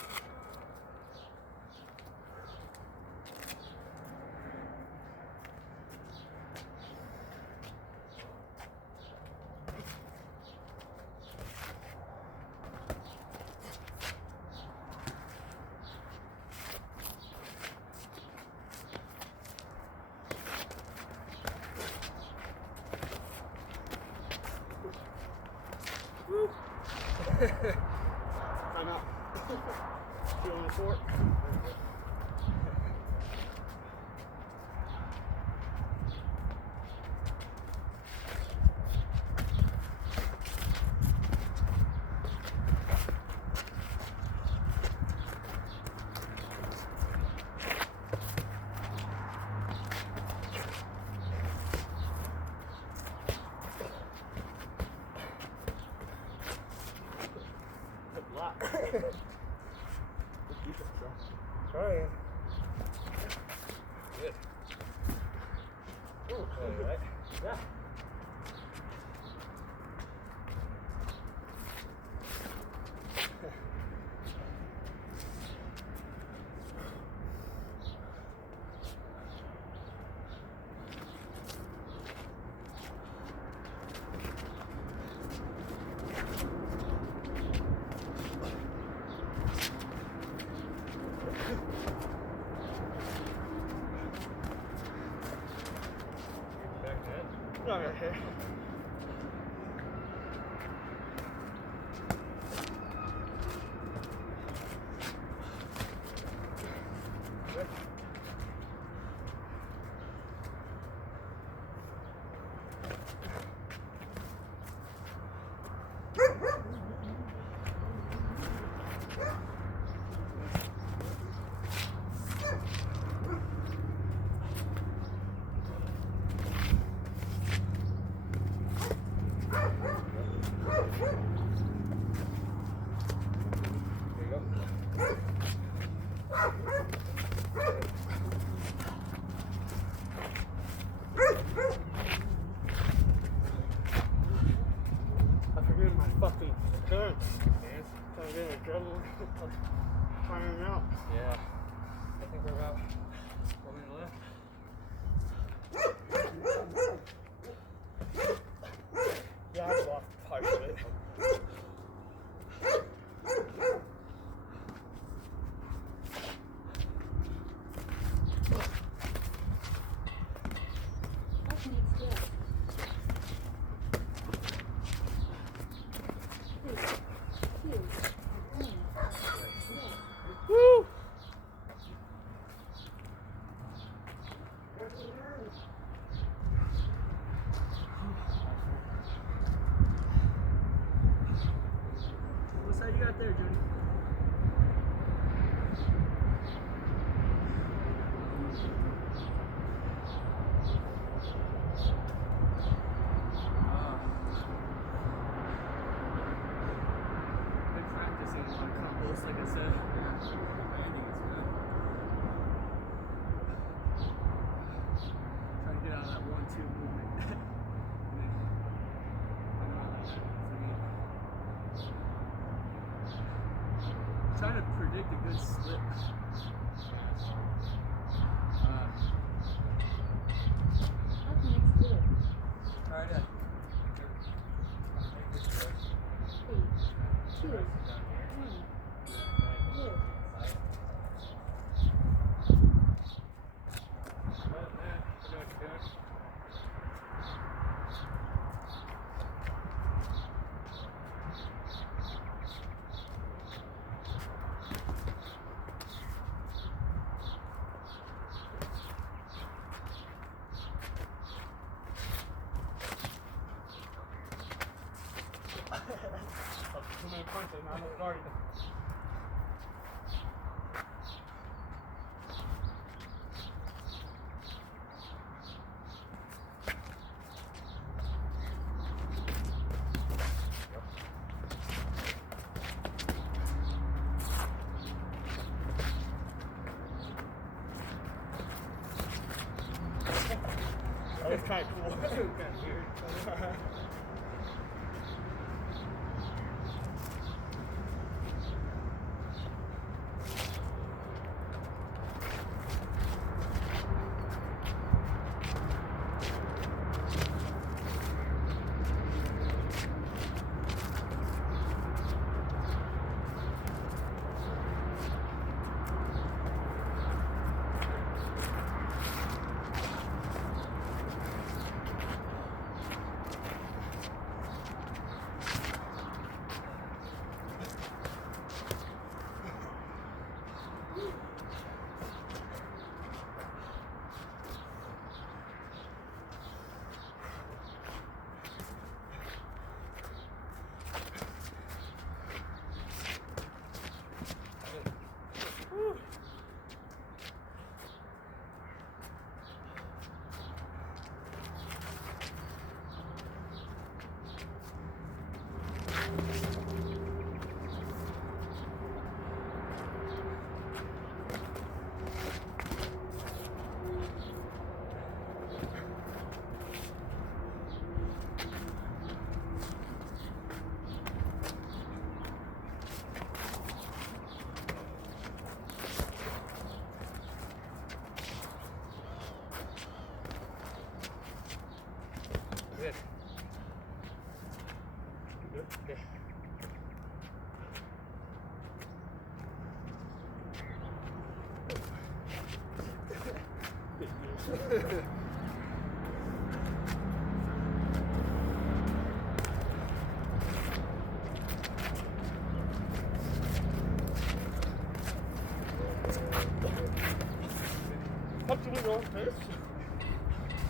Time out. 2 on the fort. Good luck. Let's keep it, so. Trying. Good. Ooh, All right. yeah. Back net. No, right here. There you go. I forget my fucking gun. Yes. So I'm getting adrenaline. Firing out. Yeah. I think we're about 1 minute left. Yeah, I lost part of it. like I said. Landing is good. Trying to get out of that 1-2 movement. I know how that happens. Trying to predict a good slip. Up next, good. Try to. 3, 2, 1. Good. Too many punches, not enough guarding. That was kind of cool. That was kind of weird. Good. Good. Okay. Up to the old face.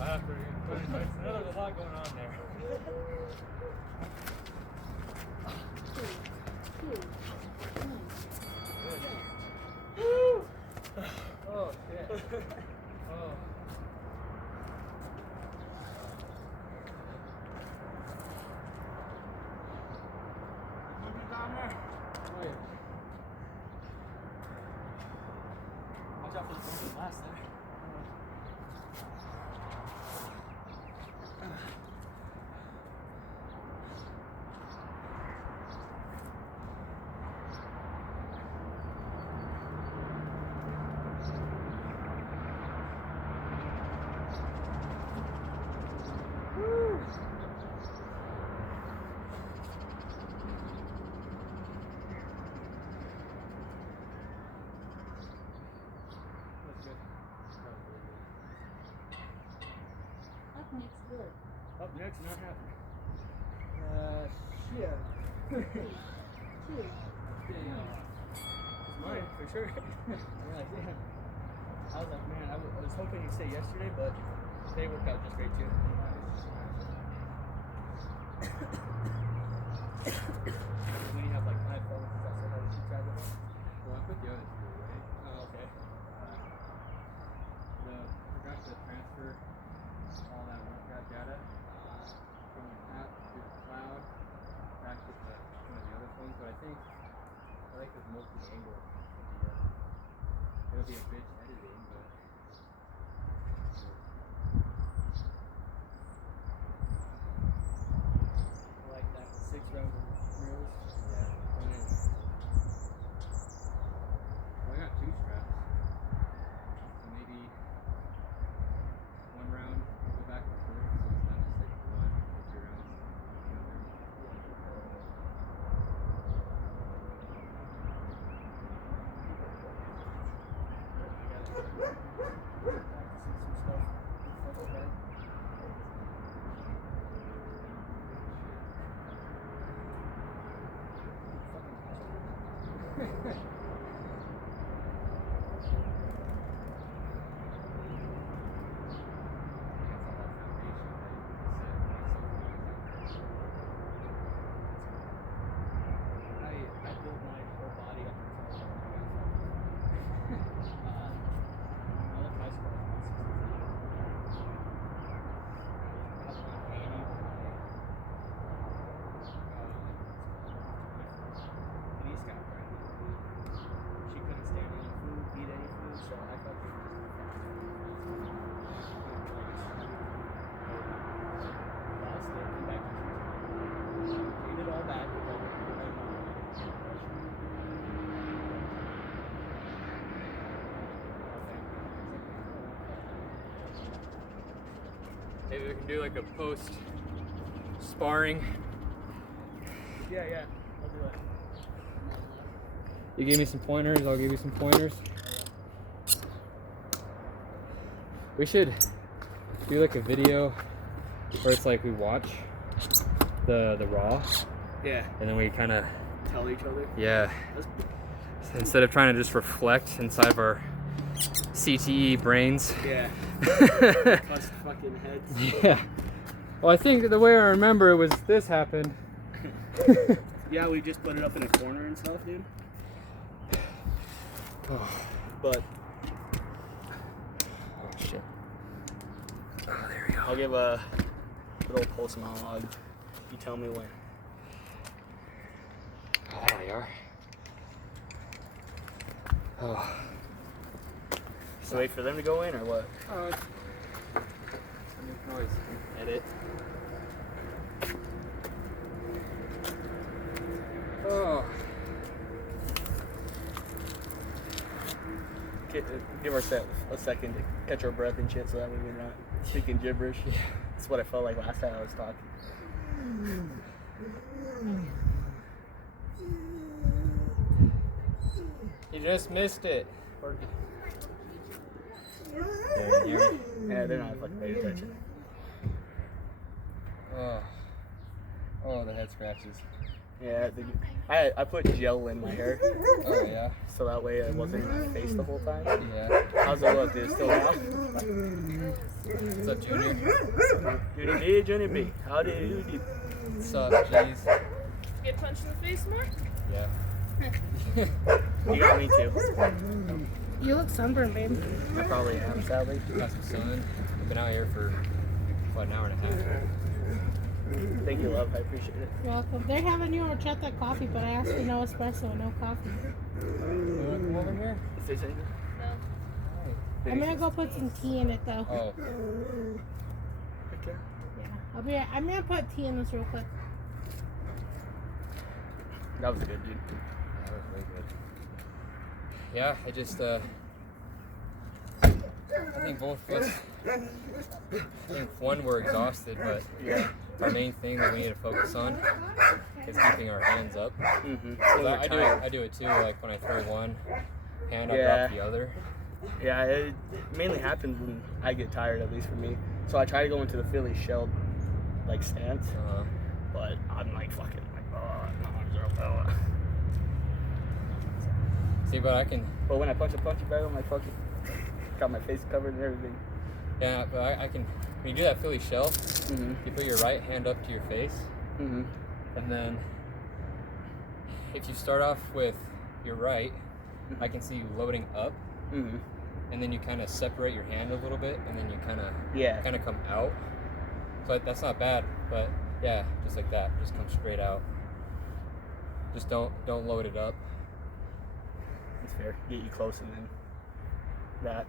After you there's a lot going on there. 2, 2, 1. Oh shit. Oh. Moving down there. Oh, yeah. Watch out for the phone last there. Up next, good. Up next, not happening. Shit. 3, 2, 1. It's mine, for sure. I'm like, damn. I was like, man, I was hoping you'd say yesterday, but today worked out just great, too. When you have like iPhone, that's how you keep track of it. Well, I put the other two away. Oh, okay. Forgot to transfer all that workout data from the app to the cloud back to one of the other phones, but I think I like this multi-angle It'll be a bitch editing, but. I like that. 6 rounds of reels. Yeah. Well, I got 2 straps. So maybe 1 round we'll go back and forth, so it's not just like 1 or 2 rounds. I built my whole body up until I left high school when I was 16. Denise got pregnant. She couldn't stand any food, eat any food, so I fucking just lost it, came back to Tuesday. Gained it all back because I Maybe we can do like a post sparring. Yeah, I'll do it. You give me some pointers, I'll give you some pointers. We should do like a video where it's like we watch the raw Yeah. and then we kind of, Tell each other. yeah, instead of trying to just reflect inside of our CTE brains. Yeah. Bust fucking heads. Yeah. Well, I think the way I remember it was this happened. Yeah, we just put it up in a corner and stuff, dude. But Oh shit. Oh, there we go. I'll give a little pulse monologue. You tell me when. Oh, there we are. Oh. So wait for them to go in or what? Oh, I mean, can always edit. Oh. Give ourselves a second to catch our breath and shit so that way we're not speaking gibberish. Yeah. That's what I felt like last time I was talking. You just missed it. Yeah, they're not fucking paying attention. Oh. Oh, the head scratches. Yeah, I put gel in my hair Oh, yeah? so that way it wasn't in my face the whole time. Yeah. How's it look? Is it still out? What's up, Junior? Junior B, Junior B. How do you do? What's up, G's? Get punched in the face more? Yeah. You got me too. You look sunburned, babe. I probably am, sadly. Got some sun. We've been out here for, what, an hour and a half? Thank you, love. I appreciate it. You're welcome. They're having you horchata coffee, but I asked for no espresso, no coffee. You wanna come over here? Is there anything? I'm gonna go put some tea in it though. Oh. Okay. Yeah, I'm gonna put tea in this real quick. That was good, dude. That was really good. Yeah, I just, I think both of us, I think one, we're exhausted, but Yeah. our main thing that we need to focus on is keeping our hands up. Mm-hmm. 'Cause I do it too, like when I throw one hand, I Yeah. drop the other. Yeah, it mainly happens when I get tired, at least for me. So I try to go into the Philly shelled like stance, but I'm like fucking like, oh, my arms are up. Oh. See, but I can, But when I punch a punch bag, I'm like fucking got my face covered and everything. yeah, but I can, when you do that Philly shell, Mm-hmm. you put your right hand up to your face, Mm-hmm. and then if you start off with your right, I can see you loading up, Mm-hmm. and then you kind of separate your hand a little bit, and then you kind Yeah. of come out. So that's not bad, but yeah, just like that, just come straight out. Just don't load it up. It's fair. Get you close and then I'd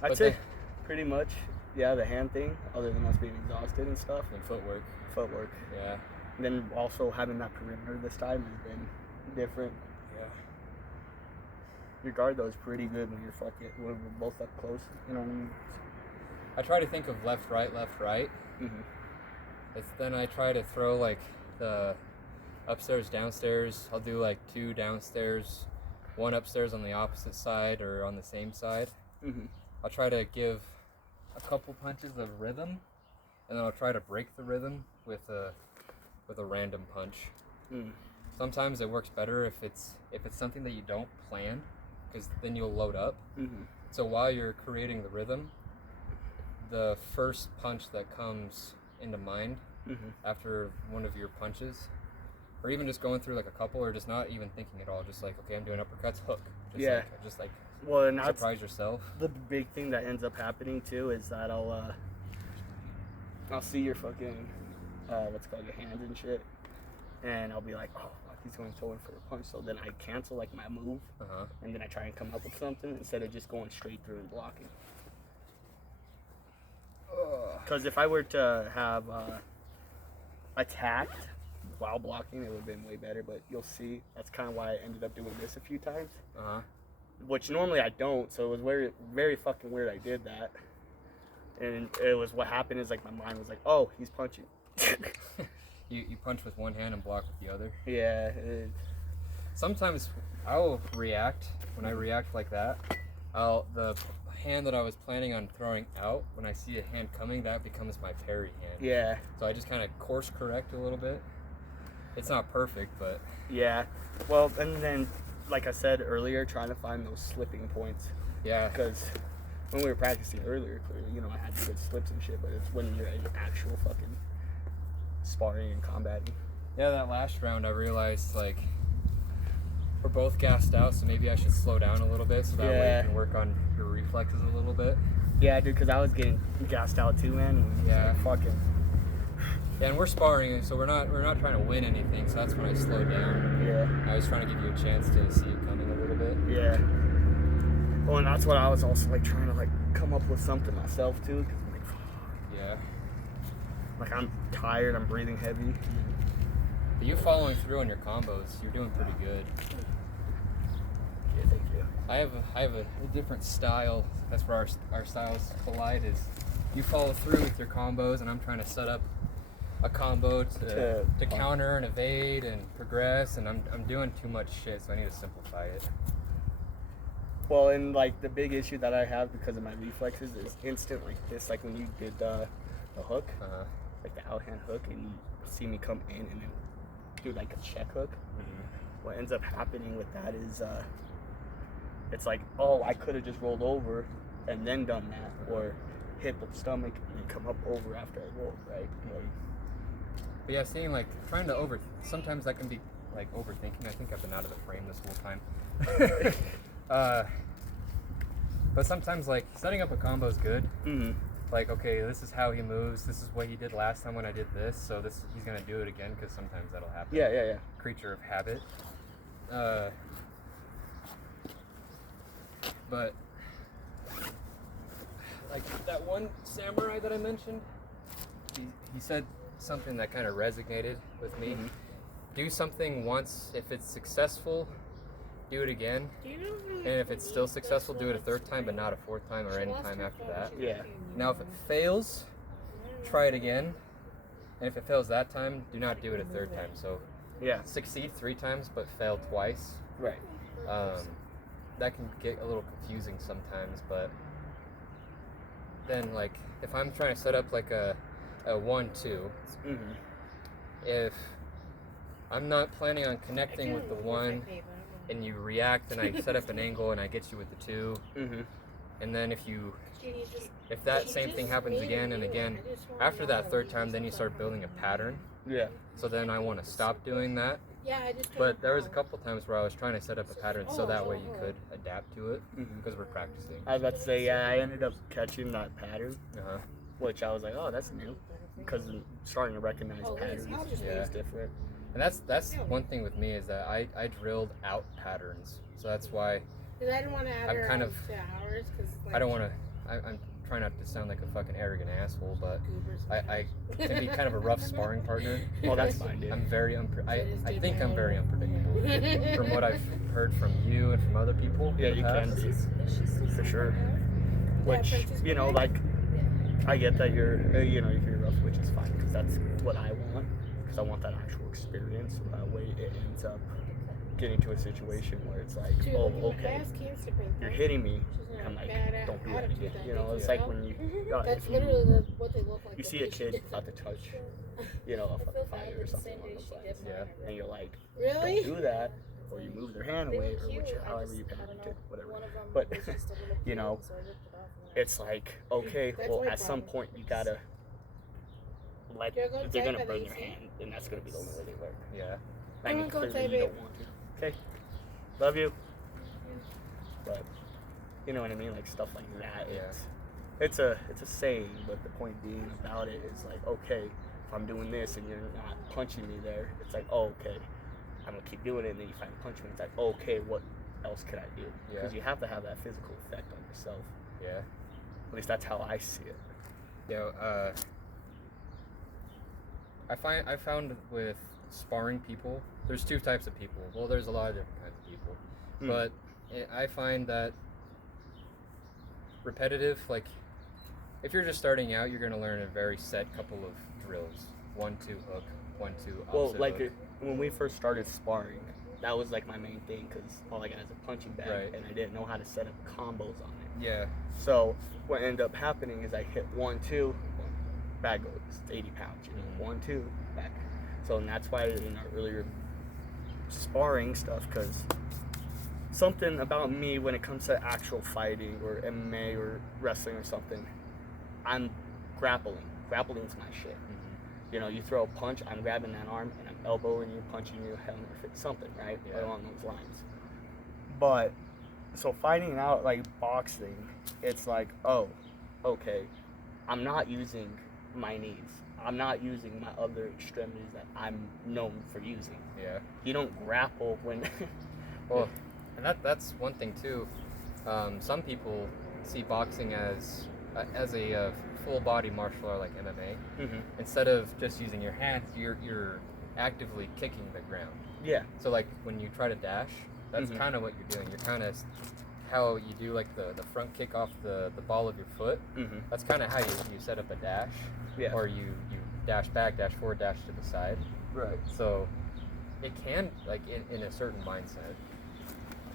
But say then- pretty much, yeah, the hand thing, other than us being exhausted and stuff, And footwork. footwork. Yeah. And then also having that perimeter this time has been different. Yeah. Your guard though is pretty good when when we're both up close. You know what I mean? I try to think of left, right. Mm-hmm. Then I try to throw like the upstairs, downstairs. I'll do like 2 downstairs, 1 upstairs on the opposite side or on the same side. Mm-hmm. I'll try to give a couple punches of rhythm, and then I'll try to break the rhythm with a random punch. Mm. Sometimes it works better if it's something that you don't plan, because then you'll load up. Mm-hmm. So while you're creating the rhythm, the first punch that comes into mind Mm-hmm. after one of your punches, or even just going through like a couple, or just not even thinking at all, just like, okay, I'm doing uppercuts, hook. Just like Well, and that's surprise yourself. the big thing that ends up happening too is that I'll see your fucking what's it called, your hands and shit, and I'll be like, oh fuck, he's going to in for a punch. So then I cancel like my move, and then I try and come up with something instead of just going straight through and blocking. Because if I were to have attacked while blocking, it would have been way better. But you'll see, that's kind of why I ended up doing this a few times. Which normally I don't, so it was very, very fucking weird I did that. And it was, what happened is like my mind was like, oh, he's punching. You punch with one hand and block with the other. Yeah. Sometimes I'll react. When I react like that, the hand that I was planning on throwing out, when I see a hand coming, that becomes my parry hand. Yeah. So I just kind of course correct a little bit. It's not perfect, but Yeah. Well, and then, like I said earlier, trying to find those slipping points. yeah. Because when we were practicing earlier, clearly, you know, I had good slips and shit, but it's when you're in actual fucking sparring and combating. Yeah, that last round I realized, like, we're both gassed out, so maybe I should slow down a little bit so that way Yeah. you can work on your reflexes a little bit. Yeah, dude, because I was getting gassed out too, man. And Yeah. like, fucking. Yeah, and we're sparring, so we're not trying to win anything, so that's when I slowed down. Yeah. I was trying to give you a chance to see it coming a little bit. Yeah. Well, and that's what I was also like trying to like come up with something myself too, because I'm like, fuck. Yeah. Like I'm tired, I'm breathing heavy. But you following through on your combos, you're doing pretty good. Yeah, thank you. I have a different style. That's where our styles collide. Is you follow through with your combos, and I'm trying to set up a combo to counter and evade and progress, and I'm doing too much shit, so I need to simplify it. Well, and like the big issue that I have because of my reflexes is instant like this. Like when you did the hook, like the outhand hook, and you see me come in and then do like a check hook. What ends up happening with that is it's like, oh, I could have just rolled over and then done that, or hit the stomach and then come up over after I rolled, right? Like, But yeah, seeing like trying to sometimes that can be like overthinking. I think I've been out of the frame this whole time. But sometimes like setting up a combo is good. Like, okay, this is how he moves. This is what he did last time when I did this. So he's gonna do it again, because sometimes that'll happen. yeah. Creature of habit. But like that one samurai that I mentioned, he said something that kind of resonated with me. Do something once. If it's successful, do it again. And if it's still successful, do it a third time, but not a fourth time or any time after that. Yeah. Now, if it fails, try it again. And if it fails that time, do not do it a third time. So Yeah. succeed 3 times, but fail twice. Right. That can get a little confusing sometimes, but then like if I'm trying to set up like a 1-2, if I'm not planning on connecting with the 1 and you react and I set up an angle and I get you with the 2, and then if that same thing happens again and again, after that third time, then you start building a pattern. Yeah. So then I want to stop doing that. Yeah, I just. But there was a couple times where I was trying to set up a pattern so that way you could adapt to it, because we're practicing. I was about to say, yeah, I ended up catching that pattern, Uh-huh. which I was like, oh, that's new, because I'm starting to recognize patterns. Yeah. It's different. And that's one thing with me is that I drilled out patterns. So that's why Because I didn't want to add I'm her kind on of- to ours. Cause, like, I don't want to. I'm trying not to sound like a fucking arrogant asshole, but I can be kind of a rough sparring partner. Well, that's fine, dude. I'm very I think I'm very unpredictable from what I've heard from you and from other people. Yeah, in the you can past. be. For sure. Which, you know, like, I get that you're, you know, if you're rough, which is fine, because that's what I want. Because I want that actual experience, so that way it ends up getting to a situation where it's like, Dude, oh, look at my okay, ass cancer paper. you're hitting me, She's and I'm got like, bad don't do that attitude, again. that You know, bitch, it's you like know? when you, That's if literally what they look like. you the see a day she kid did about to that. touch, you know, a fucking fighter or something along those lines, Yeah. and you're like, Really? don't do that, or you move their hand away, or which, however you parent it, whatever. But, you know, it's like, okay, That's well, my at some problem. point you gotta let, You're gonna they're type gonna at burn their AC? hand, and that's gonna be the only way they learn. Yeah. I I'm mean, gonna go clearly type you it. don't want to. Okay. Love you. But, you know what I mean? Like, stuff like that. It's a saying, but the point being about it is like, okay, if I'm doing this and you're not punching me there, it's like, oh, okay, I'm gonna keep doing it, and then you finally punch me. It's like, okay, what else could I do? Because Yeah. you have to have that physical effect on yourself. Yeah. At least that's how I see it. Yeah. I found with sparring people, there's two types of people. Well, there's a lot of different kinds of people, but I find that repetitive, like if you're just starting out, you're gonna learn a very set couple of drills: 1-2 hook, 1-2 Well, opposite like hook. when we first started sparring, that was like my main thing because all I got is a punching bag, Right. and I didn't know how to set up combos on it. Yeah. So what ended up happening is I hit 1-2, bag goes, it's 80 pounds, you know, 1-2, back. So and that's why in our earlier sparring stuff, because something about me when it comes to actual fighting or MMA or wrestling or something, I'm grappling. Grappling's my shit. You know, you throw a punch, I'm grabbing that arm and I'm elbowing you, punching you, helmet, something, right? Yeah. Along those lines. But, so finding out, like, boxing, it's like, oh, okay, I'm not using my knees. I'm not using my other extremities that I'm known for using. Yeah. You don't grapple when... Well, and that's one thing too. Some people see boxing as a full body martial art like MMA. Mhm. Instead of just using your hands, you're actively kicking the ground. Yeah. So like when you try to dash, that's Mhm. kind of what you're doing. You're kind of how you do like the front kick off the ball of your foot. Mm-hmm. That's kind of how you set up a dash. Yeah. Or you dash back, dash forward, dash to the side. Right. So it can, like in a certain mindset.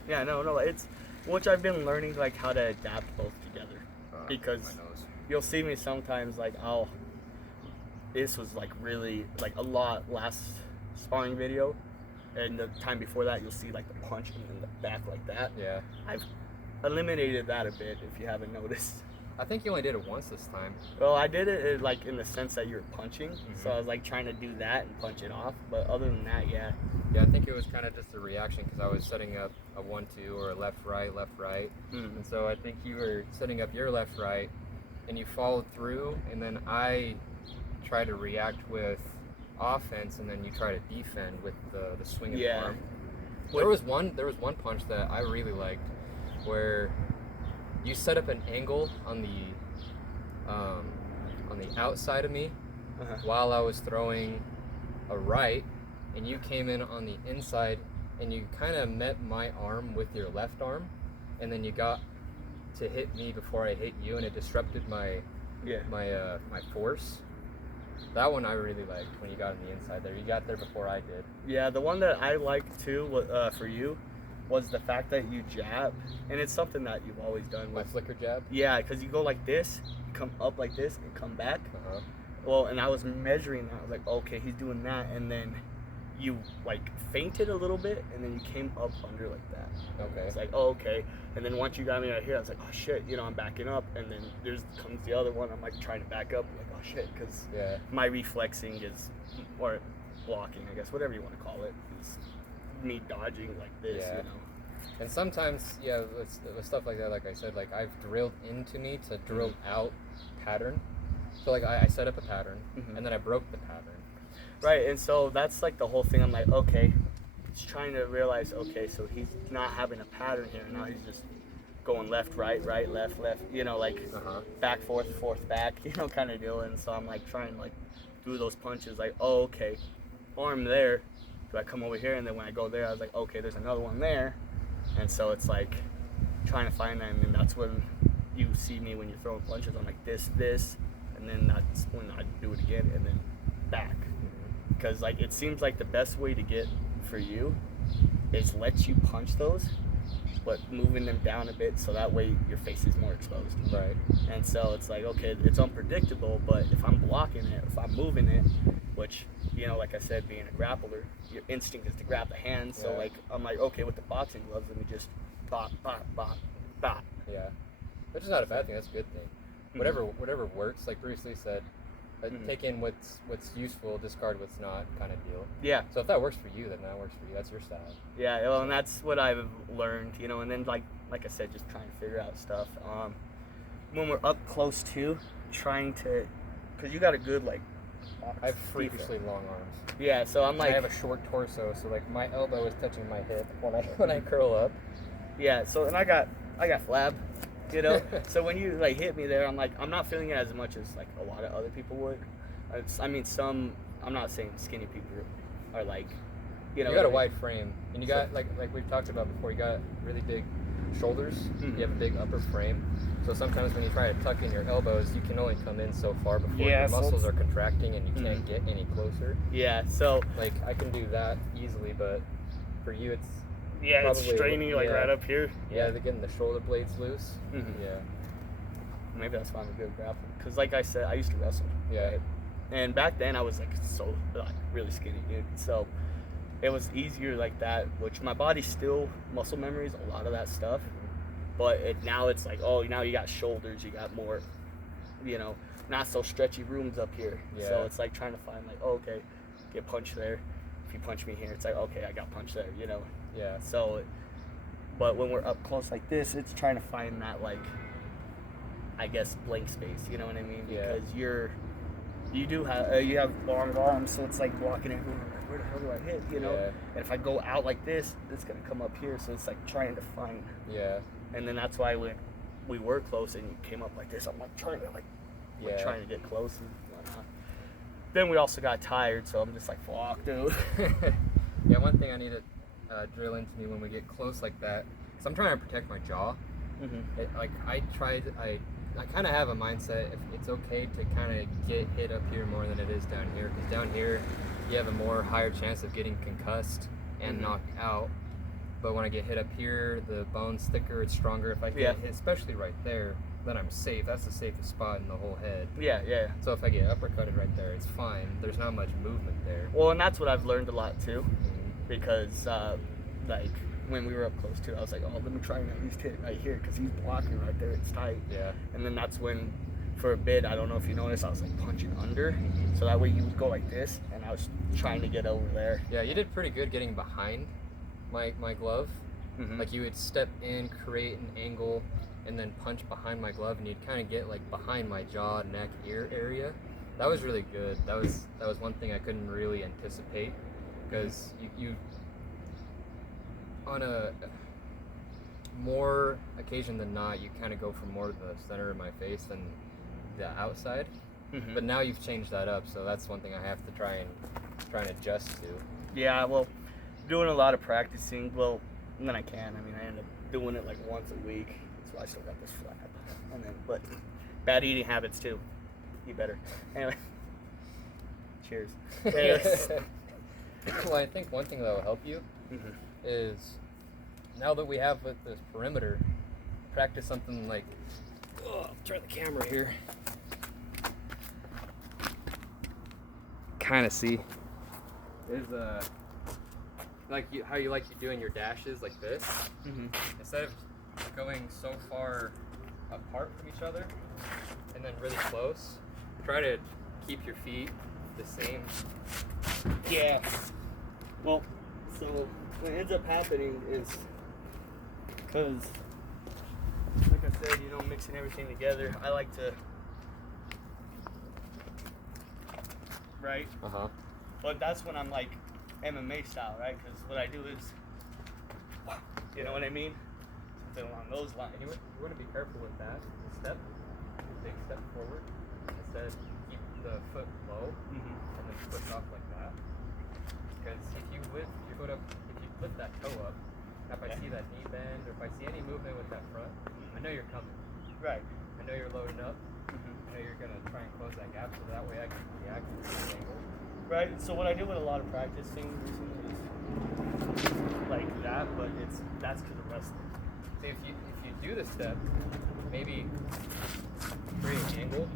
Yeah, no, it's... Which I've been learning, like, how to adapt both together. Because My nose. you'll see me sometimes, like, this was, like, really, like, a lot last sparring video. And the time before that, you'll see, like, the punch in the back like that. Yeah. I've eliminated that a bit, if you haven't noticed. I think you only did it once this time. Well, I did it, like, in the sense that you're punching. So Mhm. I was, like, trying to do that and punch it off. But other than that, yeah. Yeah, I think it was kind of just a reaction because I was setting up a 1-2 or a left, right. Mm. And so I think you were setting up your left, right, and you followed through, and then I try to react with offense, and then you try to defend with the swing of the Yeah. arm. There was one punch that I really liked where you set up an angle on the outside of me Uh-huh. while I was throwing a right, and you came in on the inside and you kind of met my arm with your left arm, and then you got to hit me before I hit you, and it disrupted my Yeah. my force. That one I really liked when you got on the inside there. You got there before I did. Yeah, the one that I liked too for you was the fact that you jab, and it's something that you've always done My with. flicker jab. Yeah, because you go like this, come up like this, and come back. Uh-huh. Well, and I was measuring that. I was like, okay, he's doing that, and then you like feinted a little bit, and then you came up under like that. Okay. It's like, oh, okay. And then once you got me right here, I was like, oh shit, you know, I'm backing up, and then comes the other one. I'm like trying to back up, like, oh shit, because Yeah. my reflexing is, or blocking, I guess, whatever you want to call it, is me dodging like this, Yeah. you know. And sometimes, yeah, with stuff like that, like I said, like I've drilled into me to drill out pattern. So like I set up a pattern, Mhm. and then I broke the pattern. Right, and so that's like the whole thing. I'm like, okay, he's trying to realize, okay, so he's not having a pattern here. Now he's just going left, right, right, left, left, you know, like back, forth, forth, back, you know, kind of deal. And so I'm like trying to like do those punches, like, oh, okay, arm there. Do I come over here? And then when I go there, I was like, okay, there's another one there. And so it's like trying to find that. And then that's when you see me when you're throwing punches. I'm like this, and then that's when I do it again, and then back. Because like it seems like the best way to get for you is let you punch those, but moving them down a bit so that way your face is more exposed. Right. And so it's like, okay, it's unpredictable, but if I'm blocking it, if I'm moving it, which, you know, like I said, being a grappler, your instinct is to grab the hand. So like I'm like, okay, with the boxing gloves, let me just bop, bop, bop, bop. Yeah. Which is not a bad thing, that's a good thing. Whatever works, like Bruce Lee said, take in what's useful, discard what's not, kind of deal. Yeah. So if that works for you, then that works for you. That's your style. Yeah, well, and that's what I've learned, you know. And then like I said, just trying to figure out stuff. When we're up close to, trying to, because you got a good like. I have freakishly long arms. Yeah, so I'm like. I have a short torso, so like my elbow is touching my hip when I curl up. Yeah. So and I got flab. You know, so when you like hit me there, I'm like, I'm not feeling it as much as like a lot of other people would. I mean, some, I'm not saying skinny people are like, you know. You got a wide frame, and you got like we've talked about before. You got really big shoulders. You have a big upper frame. So sometimes when you try to tuck in your elbows, you can only come in so far before your muscles are contracting and you can't get any closer. Yeah. So like I can do that easily, but for you, it's. Yeah, probably, it's straining like right up here. Yeah, they're getting the shoulder blades loose. Yeah. Maybe that's why I'm a good grappler. Because like I said, I used to wrestle. Yeah. Right? And back then I was like so like really skinny, dude. So it was easier like that, which my body still muscle memories a lot of that stuff. But now it's like, oh, now you got shoulders, you got more, you know, not so stretchy rooms up here. Yeah. So it's like trying to find like, oh, okay, get punched there. If you punch me here, it's like, okay, I got punched there, you know. Yeah. So, but when we're up close like this, it's trying to find that like, I guess blank space. You know what I mean? Because you have long arms, so it's like blocking everyone. Like, where the hell do I hit? You know? Yeah. And if I go out like this, it's gonna come up here. So it's like trying to find. Yeah. And then that's why when we were close and you came up like this, I'm like trying to trying to get close and whatnot. Then we also got tired, so I'm just like, fuck, dude. Yeah, one thing I need to drill into me when we get close like that, because I'm trying to protect my jaw. I kind of have a mindset, if it's okay to kind of get hit up here more than it is down here, because down here you have a more higher chance of getting concussed and knocked out. But when I get hit up here, the bone's thicker, it's stronger. If I get hit, especially right there, then I'm safe. That's the safest spot in the whole head. Yeah, yeah. So if I get uppercutted right there, it's fine. There's not much movement there. Well, and that's what I've learned a lot too, because like when we were up close to it, I was like, oh, let me try and at least hit it right here, because he's blocking right there. It's tight. Yeah. And then that's when, for a bit, I don't know if you noticed, I was like punching under, so that way you would go like this, and I was trying to get over there. Yeah, you did pretty good getting behind my glove. Like you would step in, create an angle, and then punch behind my glove, and you'd kind of get like behind my jaw, neck, ear area. That was really good. That was one thing I couldn't really anticipate, because you on a more occasion than not, you kind of go for more to the center of my face than the outside. But now you've changed that up, so that's one thing I have to try and adjust to. Yeah, well, doing a lot of practicing, well, and then I can. I mean, I end up doing it like once a week. That's why I still got this flap. And then, but bad eating habits too. Eat better. Anyway, cheers. Anyways. Well, I think one thing that will help you is, now that we have with this perimeter, practice something like, turn the camera here. Kind of see. Is how you doing your dashes like this. Instead of going so far apart from each other and then really close, try to keep your feet the same. Yeah. Well, so what ends up happening is, because, like I said, you know, mixing everything together, I like to, right? Uh-huh. But that's when I'm like MMA style, right? Because what I do is, you know what I mean? Something along those lines. And you want to be careful with that. Step, big step forward. Instead, keep the foot low and then push off like that. Because if you lift your foot up, if you lift that toe up, if I see that knee bend or if I see any movement with that front, I know you're coming. Right. I know you're loading up. I know you're gonna try and close that gap, so that way I can react to the angle. Right. So what I do with a lot of practicing recently is like that, but that's because of wrestling. So if you do the step, maybe create an angle.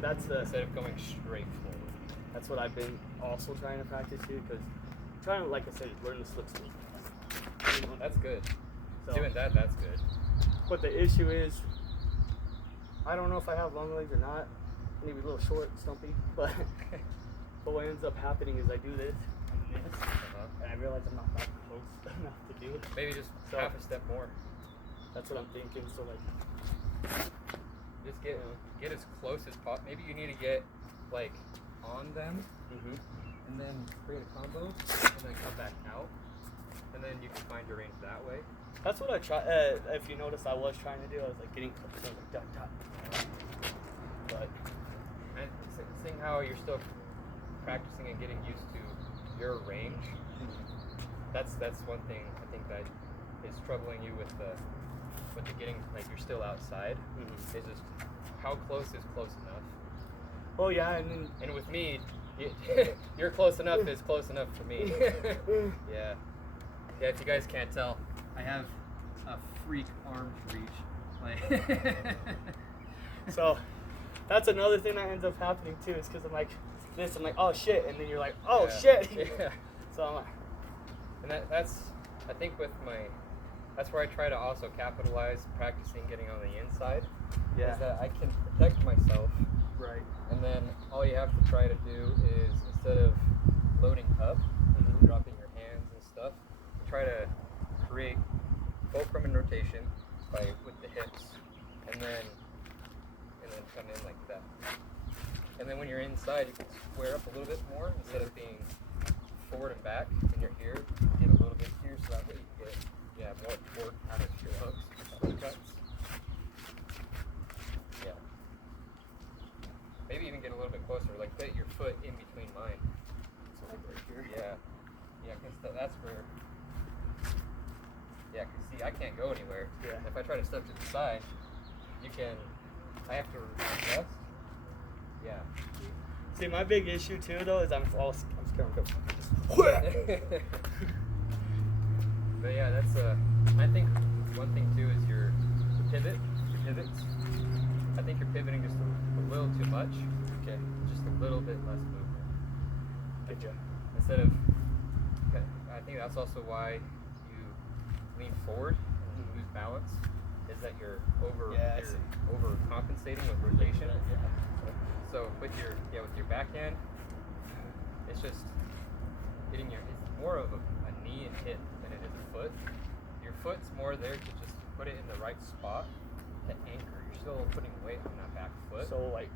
That's the Instead of going straight forward. That's what I've been also trying to practice too, because trying to, like I said, learn the slip step. That's good. So, Doing that, that's good. but the issue is, I don't know if I have long legs or not. Maybe a little short, stumpy, but what ends up happening is I do this and this, and I realize I'm not that close enough to do it. Maybe just So- half a step more. That's what I'm thinking. So like, Just get as close as possible. Maybe you need to get like on them and then create a combo and then come back out. And then you can find your range that way. that's what I try. If you notice, I was trying to do. I was like getting close. I was like dot dot. But And seeing how you're still practicing and getting used to your range, that's one thing I think that is troubling you with the getting, like you're still outside. Is just how close is close enough. oh yeah, and then And with me, you're close enough is close enough for me. Yeah. Yeah, if you guys can't tell, I have a freak arms reach. Like so that's another thing that ends up happening too. Is because I'm like this. I'm like, oh shit, and then you're like, oh Yeah. shit. Yeah. So I'm like, And that's I think with that's where I try to also capitalize practicing getting on the inside. yeah, Is that I can protect myself, right. and then all you have to try to do is instead of loading up, dropping your hands and stuff, try to create fulcrum and rotation with the hips, and then come in like that. And then when you're inside, you can square up a little bit more instead of being forward and back. And you're here, get a little bit here, so that way you get more torque out of your hooks, uppercuts. Yeah. Maybe even get a little bit closer, like put your foot in between mine. So like right here. Yeah. Yeah, because that's where. Yeah, because see, I can't go anywhere. Yeah. If I try to step to the side, I have to adjust. Yeah. See, my big issue too, though, is I'm scared of But yeah, that's I think one thing too is your pivots. I think you're pivoting just a little too much. Okay. Just a little bit less movement. Good job. Instead of, I think that's also why you lean forward and you lose balance. Is that you're overcompensating with rotation. So with your backhand, it's just it's more of a knee and hip than it is a foot. Your foot's more there to just put it in the right spot to anchor. You're still putting weight on that back foot. So like,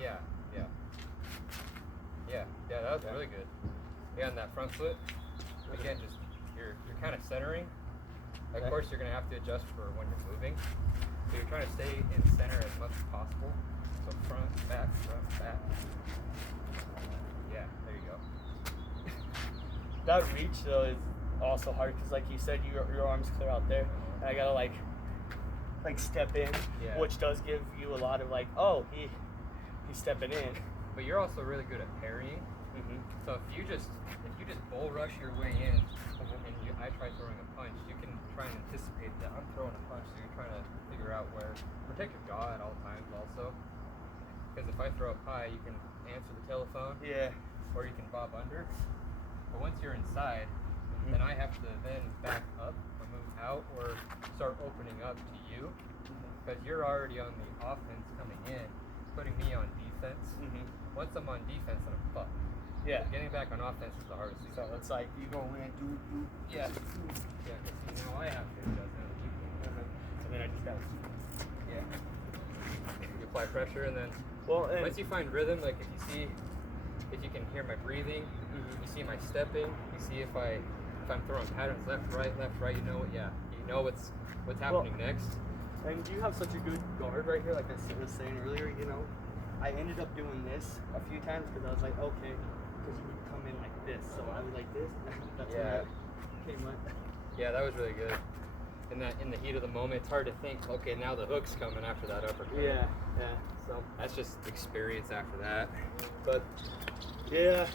Yeah, that was really good. Yeah, on that front foot, again, just you're kind of centering. Of course, you're gonna have to adjust for when you're moving. So you're trying to stay in center as much as possible. So front, back. Yeah, there you go. that reach though is also hard because, like you said, your arms clear out there, and I gotta like step in, Yeah. which does give you a lot of like, oh, he's stepping in. But you're also really good at parrying. So if you just bull rush your way in, and I try throwing a punch, you can try and anticipate that I'm throwing a punch. So you're trying to figure out where. Protect your jaw at all times, also. Because if I throw up high, you can answer the telephone. Yeah. Or you can bob under. But once you're inside, then I have to then back up or move out or start opening up to you. Because you're already on the offense coming in, putting me on defense. Once I'm on defense, then I'm fucked. Yeah. Getting back on offense is the hardest thing. So it's like you go in, do. Yeah. Yeah, because now I have to adjust now that you can. So then I just gotta. Yeah. You apply pressure and then Well, and once you find rhythm, like if you see if you can hear my breathing, you see my stepping, you see if I'm throwing patterns left, right, you know what? Yeah, you know what's happening next. And you have such a good guard right here, like I was saying earlier. You know, I ended up doing this a few times because I was like, okay, because you come in like this, so I was like this. And that's when I came up. Yeah, that was really good. In the heat of the moment, it's hard to think, okay, now the hook's coming after that uppercut. Yeah. So that's just experience after that. But yeah,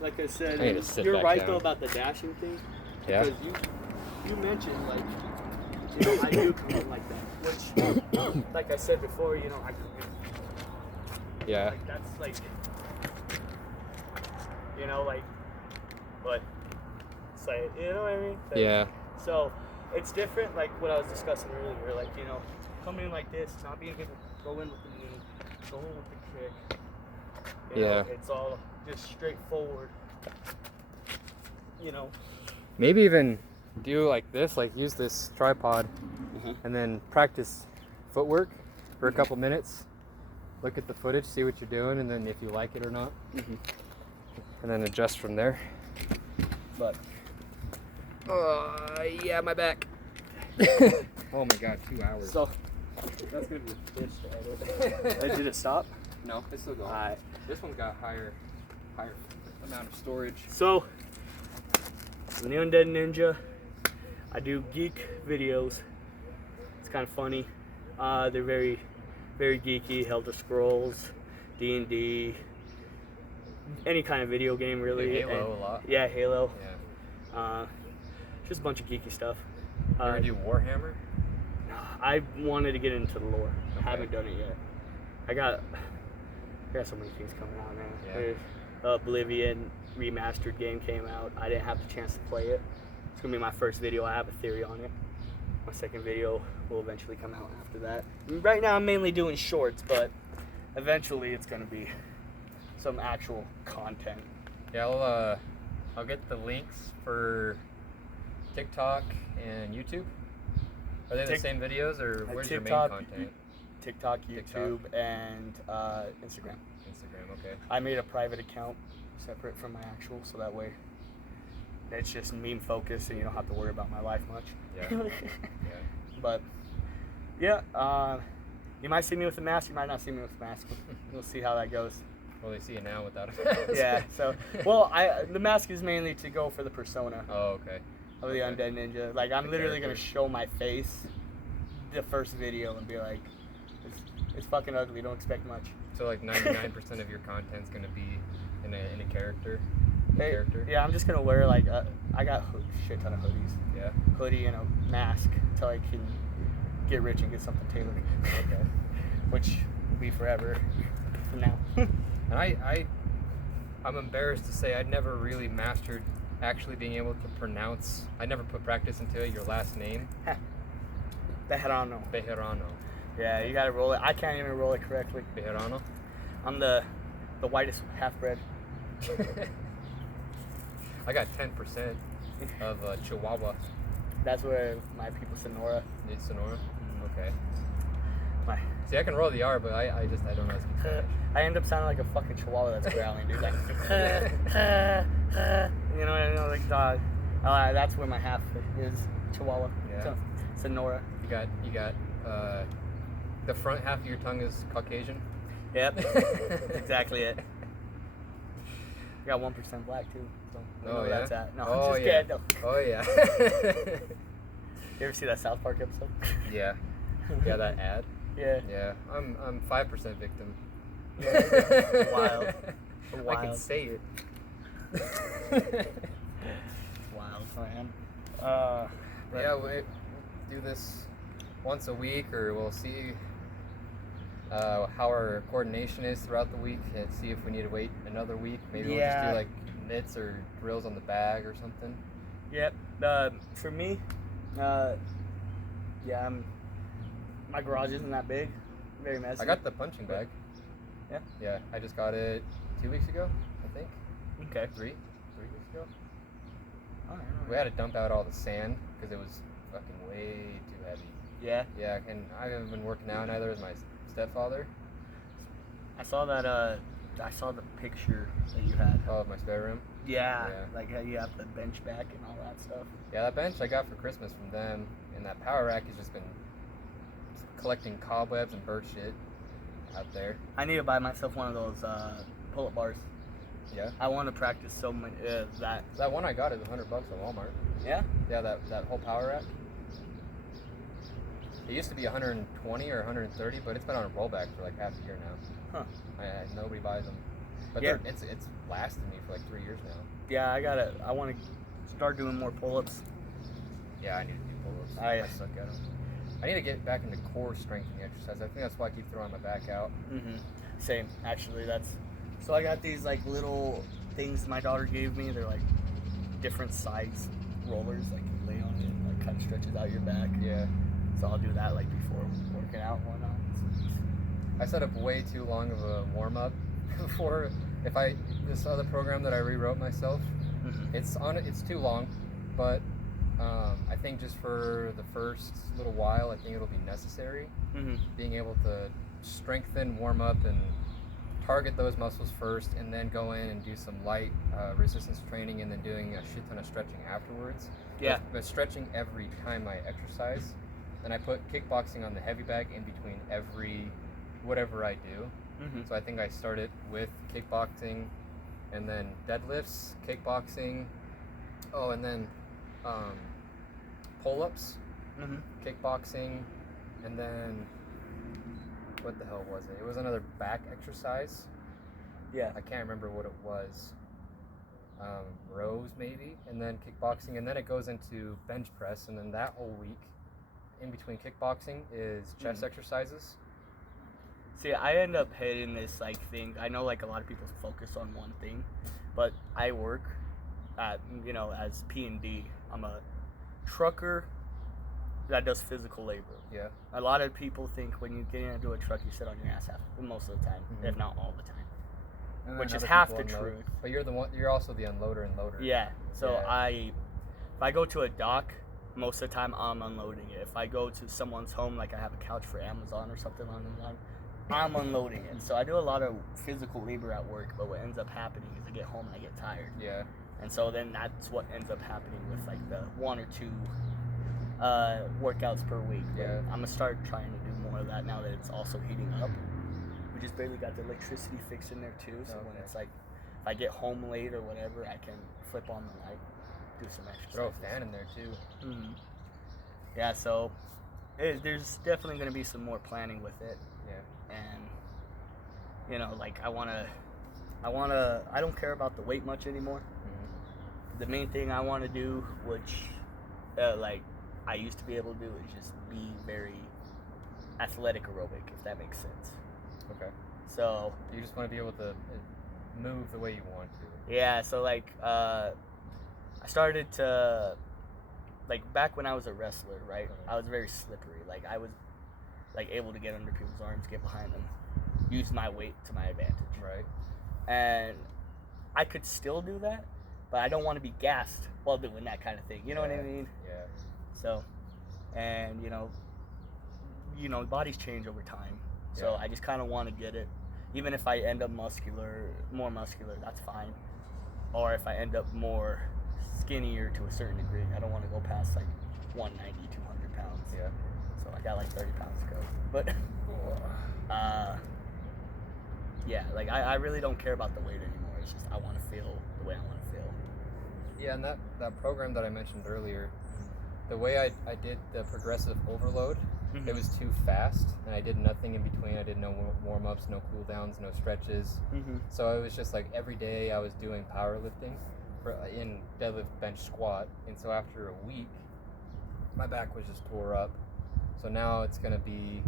like I said, I need to sit you're back right down. though about the dashing thing. Yeah. Because you mentioned like, you know, I do come in like that, which, like I said before, you know, I come in. Yeah. Like that's like, you know, like, but it's like, you know what I mean? Like, Yeah. So it's different, like what I was discussing earlier, like, you know, coming in like this, not being able to go in with the knee, go in with the kick. You know, it's all just straightforward. You know. Maybe even do like this, like use this tripod and then practice footwork for a couple minutes. Look at the footage, see what you're doing, and then if you like it or not. And then adjust from there. But yeah, my back. Oh my god, 2 hours. so that's gonna be a bitch to edit. Did it stop? No, it's still going. Alright. This one's got higher amount of storage. So the New Undead Ninja, I do geek videos. It's kind of funny. They're very, very geeky. Elder Scrolls, D&D, any kind of video game really. Halo a lot. Yeah, Halo. Yeah. Just a bunch of geeky stuff. You ever do Warhammer? I wanted to get into the lore. Okay. Haven't done it yet. I got so many things coming out, man. Yeah. There's Oblivion remastered game came out. I didn't have the chance to play it. It's gonna be my first video. I have a theory on it. My second video will eventually come out after that. Right now I'm mainly doing shorts, but eventually it's gonna be some actual content. Yeah, I'll get the links for TikTok and YouTube. Are they the same videos, or where's your main TikTok, content? TikTok, YouTube, and Instagram. Instagram, okay. I made a private account separate from my actual, so that way it's just meme focused and you don't have to worry about my life much. Yeah. But yeah, you might see me with a mask, you might not see me with a mask. We'll see how that goes. Well, they see you now without a mask. Yeah, so, well, the mask is mainly to go for the persona Oh, okay. of the Undead Ninja. Like, I'm The literally going to character. show my face the first video and be like, it's fucking ugly, don't expect much. So like 99% of your content's gonna be in a character. Yeah, I'm just gonna wear like I got a shit ton of hoodies. Yeah. Hoodie and a mask until I can get rich and get something tailored. Okay. Which will be forever from now. And I'm embarrassed to say I'd never really mastered actually being able to pronounce. I never put practice into it. Your last name. Bejarano. Bejarano. Yeah, you gotta roll it. I can't even roll it correctly. Bejarano. I'm the whitest half-bred. I got 10% of Chihuahua. That's where my people Sonora. It's Sonora. Okay. My, See, I can roll the R, but I don't know how to speak Spanish. I end up sounding like a fucking chihuahua that's growling, dude. Like, you know what I mean? Like, dog. That's where my half is, Chihuahua. Yeah. So, Sonora. You got the front half of your tongue is Caucasian. Yep. Exactly it. I got 1% black too. So I know where that's at. No, I'm just kidding. No. Oh yeah. You ever see that South Park episode? Yeah. Yeah, that ad. Yeah. Yeah. I'm 5% victim. Yeah. Wild. I can say it. Wild, man. Yeah, we'll do this once a week, or we'll see how our coordination is throughout the week, and see if we need to wait another week. Maybe we'll just do like knits or drills on the bag or something. Yep. For me, yeah, my garage isn't that big. Very messy. I got the punching bag. Yeah? Yeah, I just got it 2 weeks ago, I think. Okay. 3 weeks ago. All right. We had to dump out all the sand because it was fucking way too heavy. Yeah. Yeah, and I haven't been working out, neither has my stepfather. I saw that I saw the picture that you had. Oh, my spare room. Yeah, Yeah. like how you have the bench back and all that stuff. Yeah, that bench I got for Christmas from them, and that power rack has just been collecting cobwebs and bird shit out there. I need to buy myself one of those pull-up bars. Yeah. I want to practice so many that. That one I got is $100 at Walmart. Yeah. Yeah, that whole power rack. It used to be 120 or 130, but it's been on a rollback for like half a year now. Huh. Nobody buys them. But Yeah. it's lasted me for like 3 years now. Yeah, I want to start doing more pull-ups. Yeah, I need to do pull-ups. I suck at them. I need to get back into core strengthening exercise. I think that's why I keep throwing my back out. Same, actually. So I got these like little things my daughter gave me. They're like different size rollers, like you lay on it and like kind of stretches out your back. Yeah. So I'll do that like before working out and whatnot. I set up way too long of a warm-up before. This other program that I rewrote myself, it's too long, but I think just for the first little while, I think it'll be necessary. Being able to strengthen, warm up, and target those muscles first, and then go in and do some light resistance training, and then doing a shit ton of stretching afterwards. Yeah. But stretching every time I exercise. Then I put kickboxing on the heavy bag in between whatever I do. So I think I started with kickboxing, and then deadlifts, kickboxing, and then pull-ups, kickboxing, and then what the hell was it? It was another back exercise. Yeah. I can't remember what it was. Rows maybe, and then kickboxing, and then it goes into bench press, and then that whole week in between kickboxing is chest exercises. See, I end up hitting this like thing. I know like a lot of people focus on one thing, but I work at, as P&D. I'm a trucker that does physical labor. Yeah. A lot of people think when you get into a truck, you sit on your ass most of the time, if not all the time. And Which then is other half people the unload. truth. But you're also the unloader and loader. Yeah. So Yeah. if I go to a dock, most of the time I'm unloading it. If I go to someone's home, like I have a couch for Amazon or something on the line, I'm unloading it. So I do a lot of physical labor at work, but what ends up happening is I get home and I get tired. Yeah. And so then that's what ends up happening with like the 1 or 2 workouts per week. But Yeah. I'm gonna start trying to do more of that now that it's also heating up. We just barely got the electricity fixed in there too. So when Okay. it's like, if I get home late or whatever, I can flip on the light, do some exercise. Throw a fan in there too. Yeah, so there's definitely going to be some more planning with it. Yeah. And, like I don't care about the weight much anymore. The main thing I want to do, which, like, I used to be able to do, is just be very athletic aerobic, if that makes sense. Okay. So You just want to be able to move the way you want to. yeah, so like I started to, like, back when I was a wrestler, right? I was very slippery. Like I was like able to get under people's arms, get behind them, use my weight to my advantage. Right. And I could still do that, but I don't want to be gassed while doing that kind of thing. You know what I mean? Yeah. So, and bodies change over time. So Yeah. I just kind of want to get it. Even if I end up more muscular, that's fine. Or if I end up more skinnier to a certain degree, I don't want to go past like 190, 200 pounds. Yeah. So I got like 30 pounds to go. But, yeah, like I really don't care about the weight anymore. It's just I want to feel the way I want to feel. Yeah, and that program that I mentioned earlier, the way I did the progressive overload, it was too fast, and I did nothing in between. I did no warm-ups, no cool-downs, no stretches. So it was just like every day I was doing powerlifting in deadlift, bench, squat. And so after a week, my back was just tore up. So now it's going to be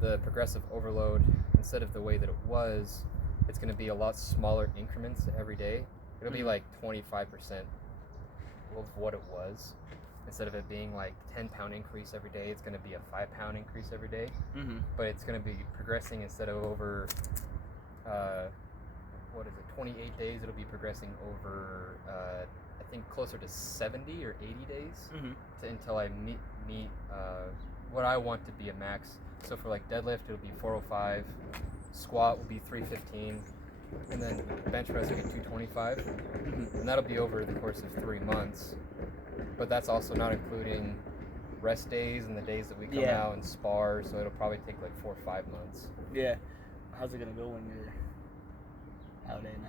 the progressive overload. Instead of the way that it was, it's going to be a lot smaller increments every day. It'll be like 25% of what it was. Instead of it being like 10-pound increase every day, it's going to be a 5-pound increase every day. But it's going to be progressing instead of over, 28 days, it'll be progressing over, I think closer to 70 or 80 days until I meet what I want to be a max. So for like deadlift, it'll be 405, squat will be 315, and then bench press we get 225, and that'll be over the course of 3 months. But that's also not including rest days and the days that we come out and spar, so it'll probably take like 4 or 5 months. Yeah. How's it gonna go when you're out in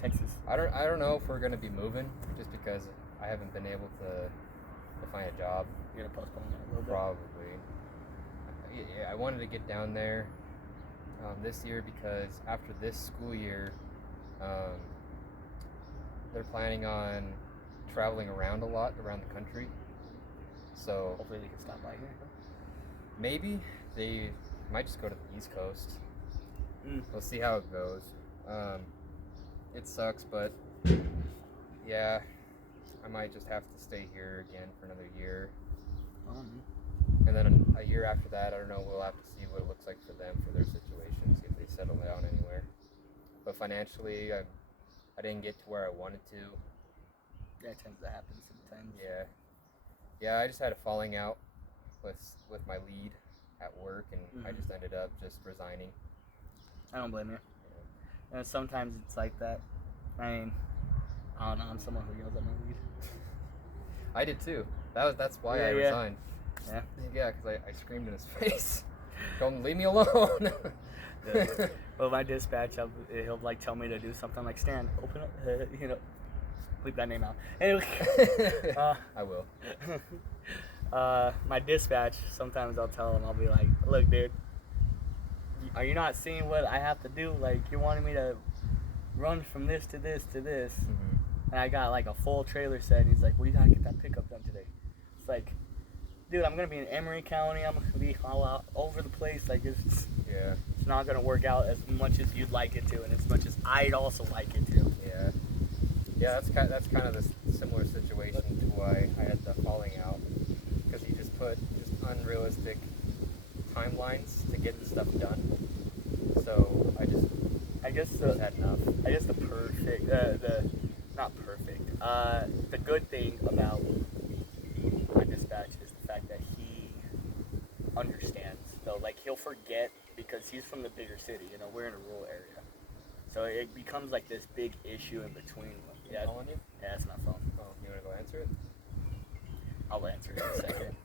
Texas? I don't know if we're gonna be moving, just because I haven't been able to find a job. You're gonna postpone that a little bit? Probably. Yeah, I wanted to get down there this year because after this school year, they're planning on traveling around a lot around the country. So hopefully they can stop by here. Maybe they might just go to the East Coast. We'll see how it goes. It sucks, but yeah, I might just have to stay here again for another year. And then a year after that, I don't know, we'll have to see what it looks like for them, for their situation, see if they settle down anywhere. But financially, I didn't get to where I wanted to. Yeah, it tends to happen sometimes. Yeah, I just had a falling out with my lead at work, and I just ended up just resigning. I don't blame you. And sometimes it's like that. I mean, I don't know, I'm someone who yells at my lead. I did too. That's why I resigned. Yeah, because I screamed in his face. Don't leave me alone. Well, my dispatch, he'll like tell me to do something like Stan, open up, bleep that name out. Anyway, I will. My dispatch, sometimes I'll tell him, I'll be like, look, dude, are you not seeing what I have to do? Like, you're wanting me to run from this to this to this, and I got like a full trailer set, and he's like, well, you gotta get that pickup done today. It's like, dude, I'm gonna be in Emory County, I'm gonna be all out over the place, like, it's not gonna work out as much as you'd like it to, and as much as I'd also like it to. Yeah, that's kind of the similar situation to why I had the falling out, because he just put unrealistic timelines to get the stuff done. So I just had enough. I guess the good thing about my dispatch is the fact that he understands. So like, he'll forget because he's from the bigger city. You know, we're in a rural area, so it becomes like this big issue in between. Yeah, calling you? Yeah, it's my phone. Oh, you wanna go answer it? I'll answer it in a second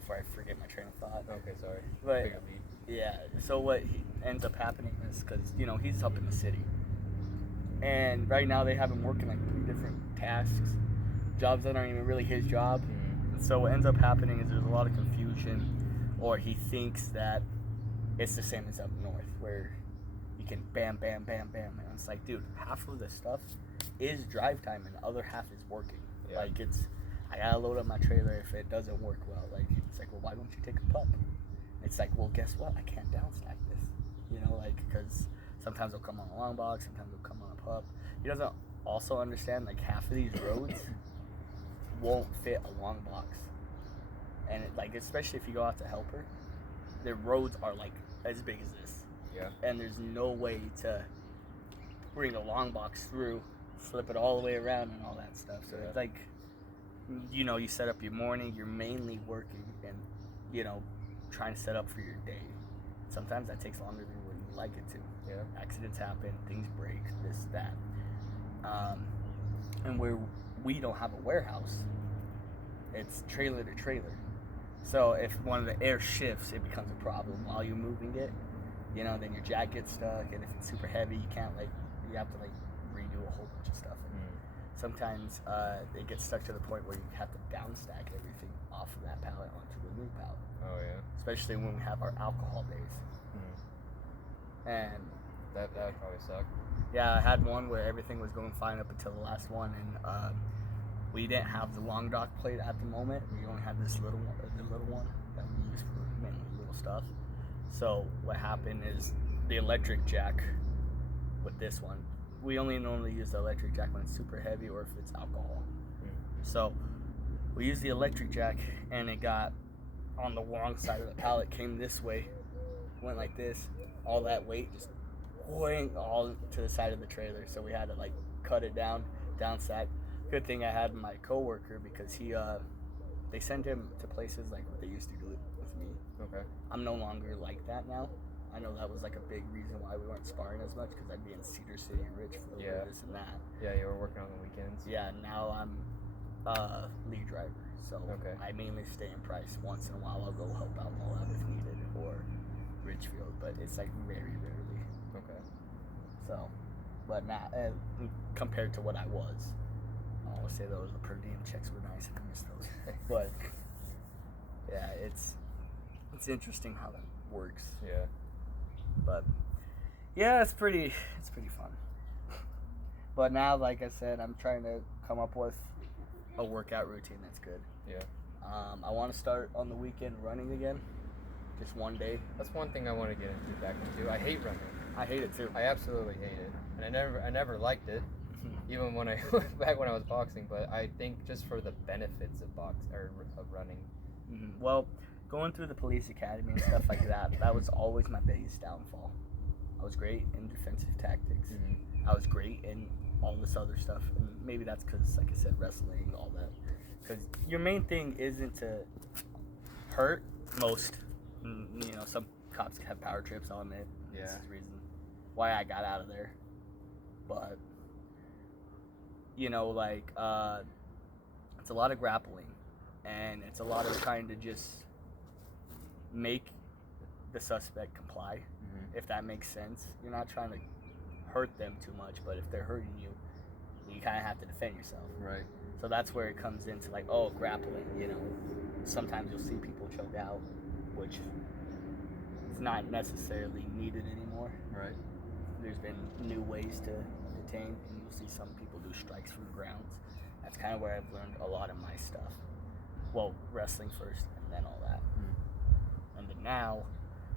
before I forget my train of thought. Okay, sorry. But yeah, so what ends up happening is, because he's up in the city, and right now they have him working like 3 different tasks, jobs that aren't even really his job. And so what ends up happening is there's a lot of confusion, or he thinks that it's the same as up north, where you can bam, bam, bam, bam, and it's like, dude, half of the stuff is drive time and the other half is working. Like, I gotta load up my trailer if it doesn't work well. Like, it's like, well, why don't you take a pup? It's like, well, guess what? I can't downstack this. Because sometimes it'll come on a long box, sometimes it'll come on a pup. He doesn't also understand, like, half of these roads won't fit a long box. And especially if you go out to Helper, the roads are like as big as this. Yeah. And there's no way to bring a long box through, flip it all the way around and all that stuff. So it's like, you set up your morning, you're mainly working and, trying to set up for your day. Sometimes that takes longer than what you'd like it to. Yeah. Accidents happen, things break, this, that. And where we don't have a warehouse, it's trailer to trailer. So if one of the air shifts, it becomes a problem while you're moving it. Then your jack gets stuck, and if it's super heavy, you can't you have to redo a whole bunch of stuff. Sometimes it gets stuck to the point where you have to downstack everything off of that pallet onto the new pallet. Oh yeah. Especially when we have our alcohol days. And that would probably suck. Yeah, I had one where everything was going fine up until the last one, and we didn't have the long dock plate at the moment. We only had this little one that we use for mainly little stuff. So what happened is the electric jack with this one, we only normally use the electric jack when it's super heavy or if it's alcohol. So we used the electric jack, and it got on the wrong side of the pallet, came this way, went like this, all that weight just going all to the side of the trailer. So we had to cut it down stack. Good thing I had my coworker, because they send him to places like what they used to do with me. Okay. I'm no longer like that now. I know that was like a big reason why we weren't sparring as much, because I'd be in Cedar City and Richfield or this and that. Yeah, you were working on the weekends. Yeah, now I'm lead driver, so I mainly stay in Price. Once in a while, I'll go help out Moab if needed, or Richfield, but it's like very rarely. Okay. So, but not compared to what I was. I always say those per diem checks were nice, and I miss those. But yeah, it's interesting how that works. Yeah. But yeah, it's pretty fun. But now, like I said, I'm trying to come up with a workout routine that's good. Yeah. I want to start on the weekend running again, just one day. That's one thing I want to get back into. I hate running. I hate it too. I absolutely hate it, and I never liked it, even when back when I was boxing. But I think just for the benefits of of running. Well, going through the police academy and stuff like that, that was always my biggest downfall. I was great in defensive tactics. I was great in all this other stuff, and maybe that's because, like I said, wrestling, all that. Because your main thing isn't to hurt most. You know, some cops have power trips, I'll admit. Yeah. This is the reason why I got out of there. But, you know, like, it's a lot of grappling, and it's a lot of trying to just make the suspect comply, if that makes sense. You're not trying to hurt them too much, but if they're hurting you, you kind of have to defend yourself. Right. So that's where it comes into, like, oh, grappling, you know. Sometimes you'll see people choke out, which is not necessarily needed anymore. Right. There's been new ways to detain, and you'll see some people do strikes from grounds. That's kind of where I've learned a lot of my stuff. Well, wrestling first, and then all that. And then now,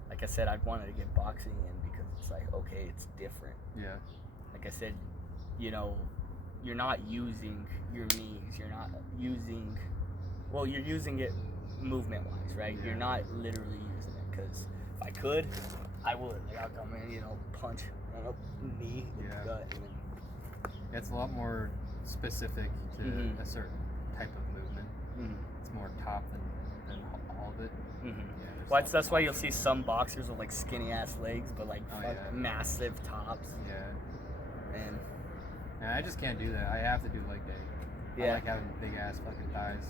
like I said, I wanted to get boxing in because it's like, okay, it's different. Yeah. Like I said, you know, you're not using your knees. You're not using, well, you're using it movement-wise, right? Yeah. You're not literally using it, because if I could, I would. Like, I'll come in, you know, punch, you know, knee, gut, and then... It's a lot more specific to a certain type of movement. It's more top than all of it. Yeah, well, that's why you'll see some boxers with like skinny ass legs, but like yeah. massive tops. Yeah. And I just can't do that. I have to do leg day. I like having big ass fucking thighs.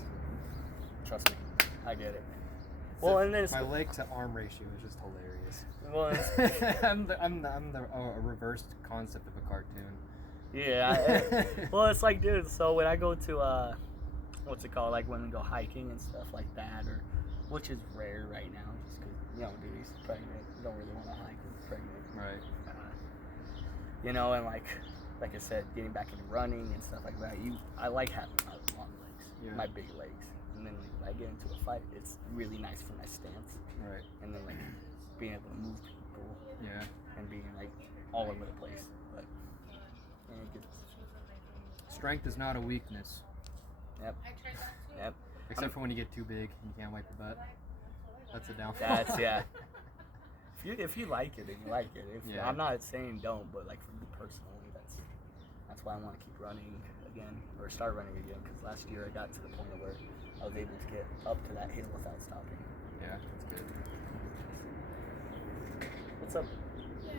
Trust me, I get it. Well, and then my leg to arm ratio is just hilarious. Well, I'm a reversed concept of a cartoon. Yeah. Well, it's like, dude. So when I go to what's it called? Like when we go hiking and stuff like that, or which is rare right now, just because you know, dude, he's pregnant. You don't really want to hike when you're pregnant. Right. You know, and like I said, getting back into running and stuff like that. I like having my long legs, my big legs, and then like, when I get into a fight, it's really nice for my stance. Right. And then like being able to move people. Yeah. And being like all over the place, but yeah, it gets... Strength is not a weakness. Yep. Yep. Except for when you get too big and you can't wipe your butt. That's a downfall. That's If you like it, then you like it. I'm not saying don't, but like for me personally, that's why I want to keep running again, or start running again. Because last year I got to the point where I was able to get up to that hill without stopping. Yeah, that's good. What's up? Yeah.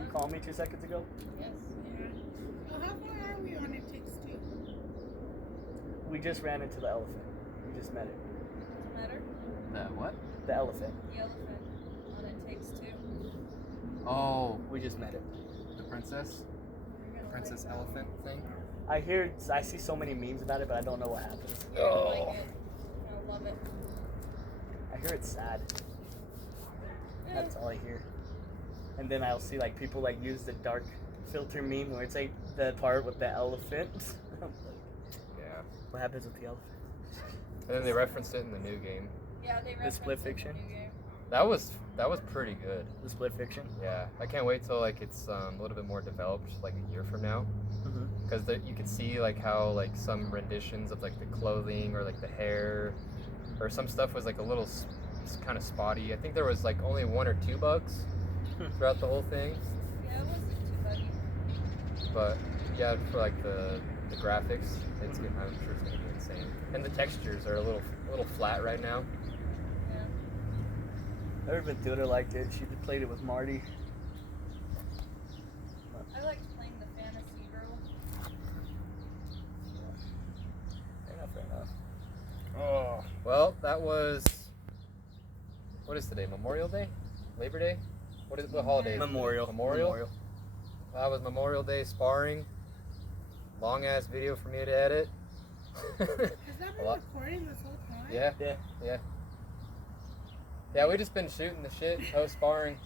You called me 2 seconds ago? Yes. Yeah. Oh, how far are we on It Takes Two? We just ran into the elephant. We just met it. Doesn't matter. The what? The elephant. The elephant on It Takes Two. Oh, We just met it. the princess? Princess elephant thing? I see so many memes about it, but I don't know what happens. You're gonna like it. You're gonna love it. I hear it's sad. That's all I hear. And then I'll see like people like use the dark filter meme where it's like the part with the elephant. Yeah. What happens with the elephant? And then they referenced it in the new game. Yeah, they The split referenced it in fiction? the new game. That was pretty good. The split fiction? Yeah. I can't wait till like it's a little bit more developed, like a year from now. Because you could see like how like some renditions of like the clothing or like the hair or some stuff was like a little kind of spotty. I think there was like only 1 or 2 bugs throughout the whole thing. Yeah, it wasn't too buggy. But yeah, for like the graphics, I'm sure it's gonna be insane. And the textures are a little flat right now. Yeah. Never been to it or liked it. She played it with Marty. I liked playing the fantasy girl. Fair enough. Oh, well, that was. What is today? Memorial Day? Labor Day? What holiday? is it? Memorial. Memorial. That was Memorial Day sparring. Long ass video for me to edit. Has that been recording this whole time? Yeah. Yeah. Yeah. Yeah, we just been shooting the shit post sparring.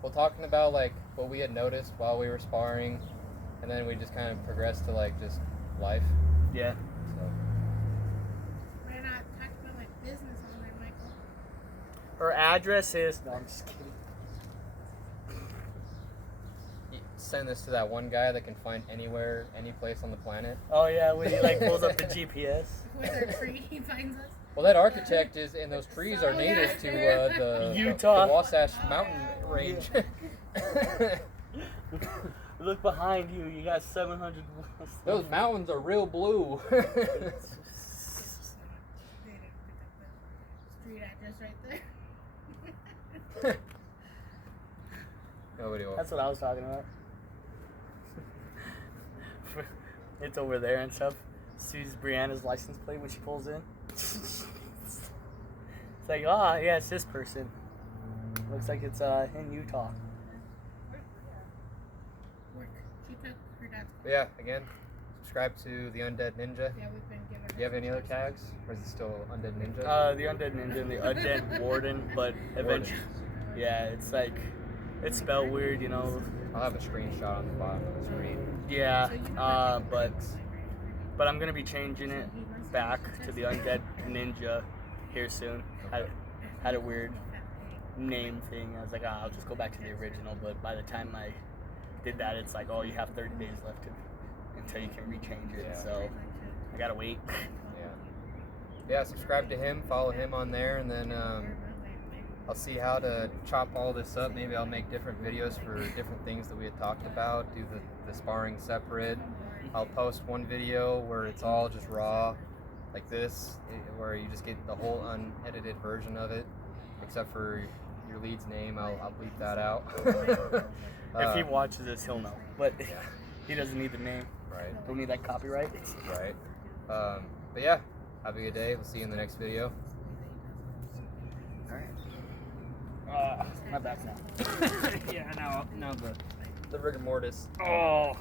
Well, talking about like what we had noticed while we were sparring, and then we just kind of progressed to like just life. Yeah. So. We're not talking about like business on there, Michael. Her address is. No, I'm just kidding. Send this to that one guy that can find anywhere, any place on the planet. Oh yeah, when he like pulls up the GPS. With our tree, he finds us. Well, that architect is, and those trees are native to the Utah. the Wasatch Mountain range. Look behind you. You got 700. Those mountains are real blue. They didn't pick up the street address right there. Nobody will. That's what I was talking about. It's over there and stuff. Sees Brianna's license plate when she pulls in. It's like, yeah, it's this person. Looks like it's in Utah. Work. She took her dad's But yeah, again, subscribe to the Undead Ninja. Yeah, we've been giving her. Do you have any other tags, or is it still Undead Ninja? The Undead Ninja and the Undead Warden, but eventually, yeah, it's like, it's spelled weird, you know. I'll have a screenshot on the bottom of the screen. Yeah, but I'm gonna be changing it back to the Undead Ninja here soon. Had a weird name thing. I was like, I'll just go back to the original. But by the time I did that, it's like, oh, you have 30 days left until you can rechange it. Yeah. So I gotta wait. Yeah, subscribe to him, follow him on there, and then I'll see how to chop all this up. Maybe I'll make different videos for different things that we had talked about, do the sparring separate. I'll post one video where it's all just raw, like this, where you just get the whole unedited version of it, except for your lead's name. I'll bleep that out. If he watches this, he'll know. But he doesn't need the name. Right. Don't need that copyright. Right. But yeah, have a good day. We'll see you in the next video. Alright. My back now. Yeah, now the rigor mortis Oh.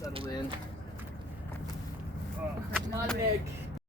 settled in. My neck.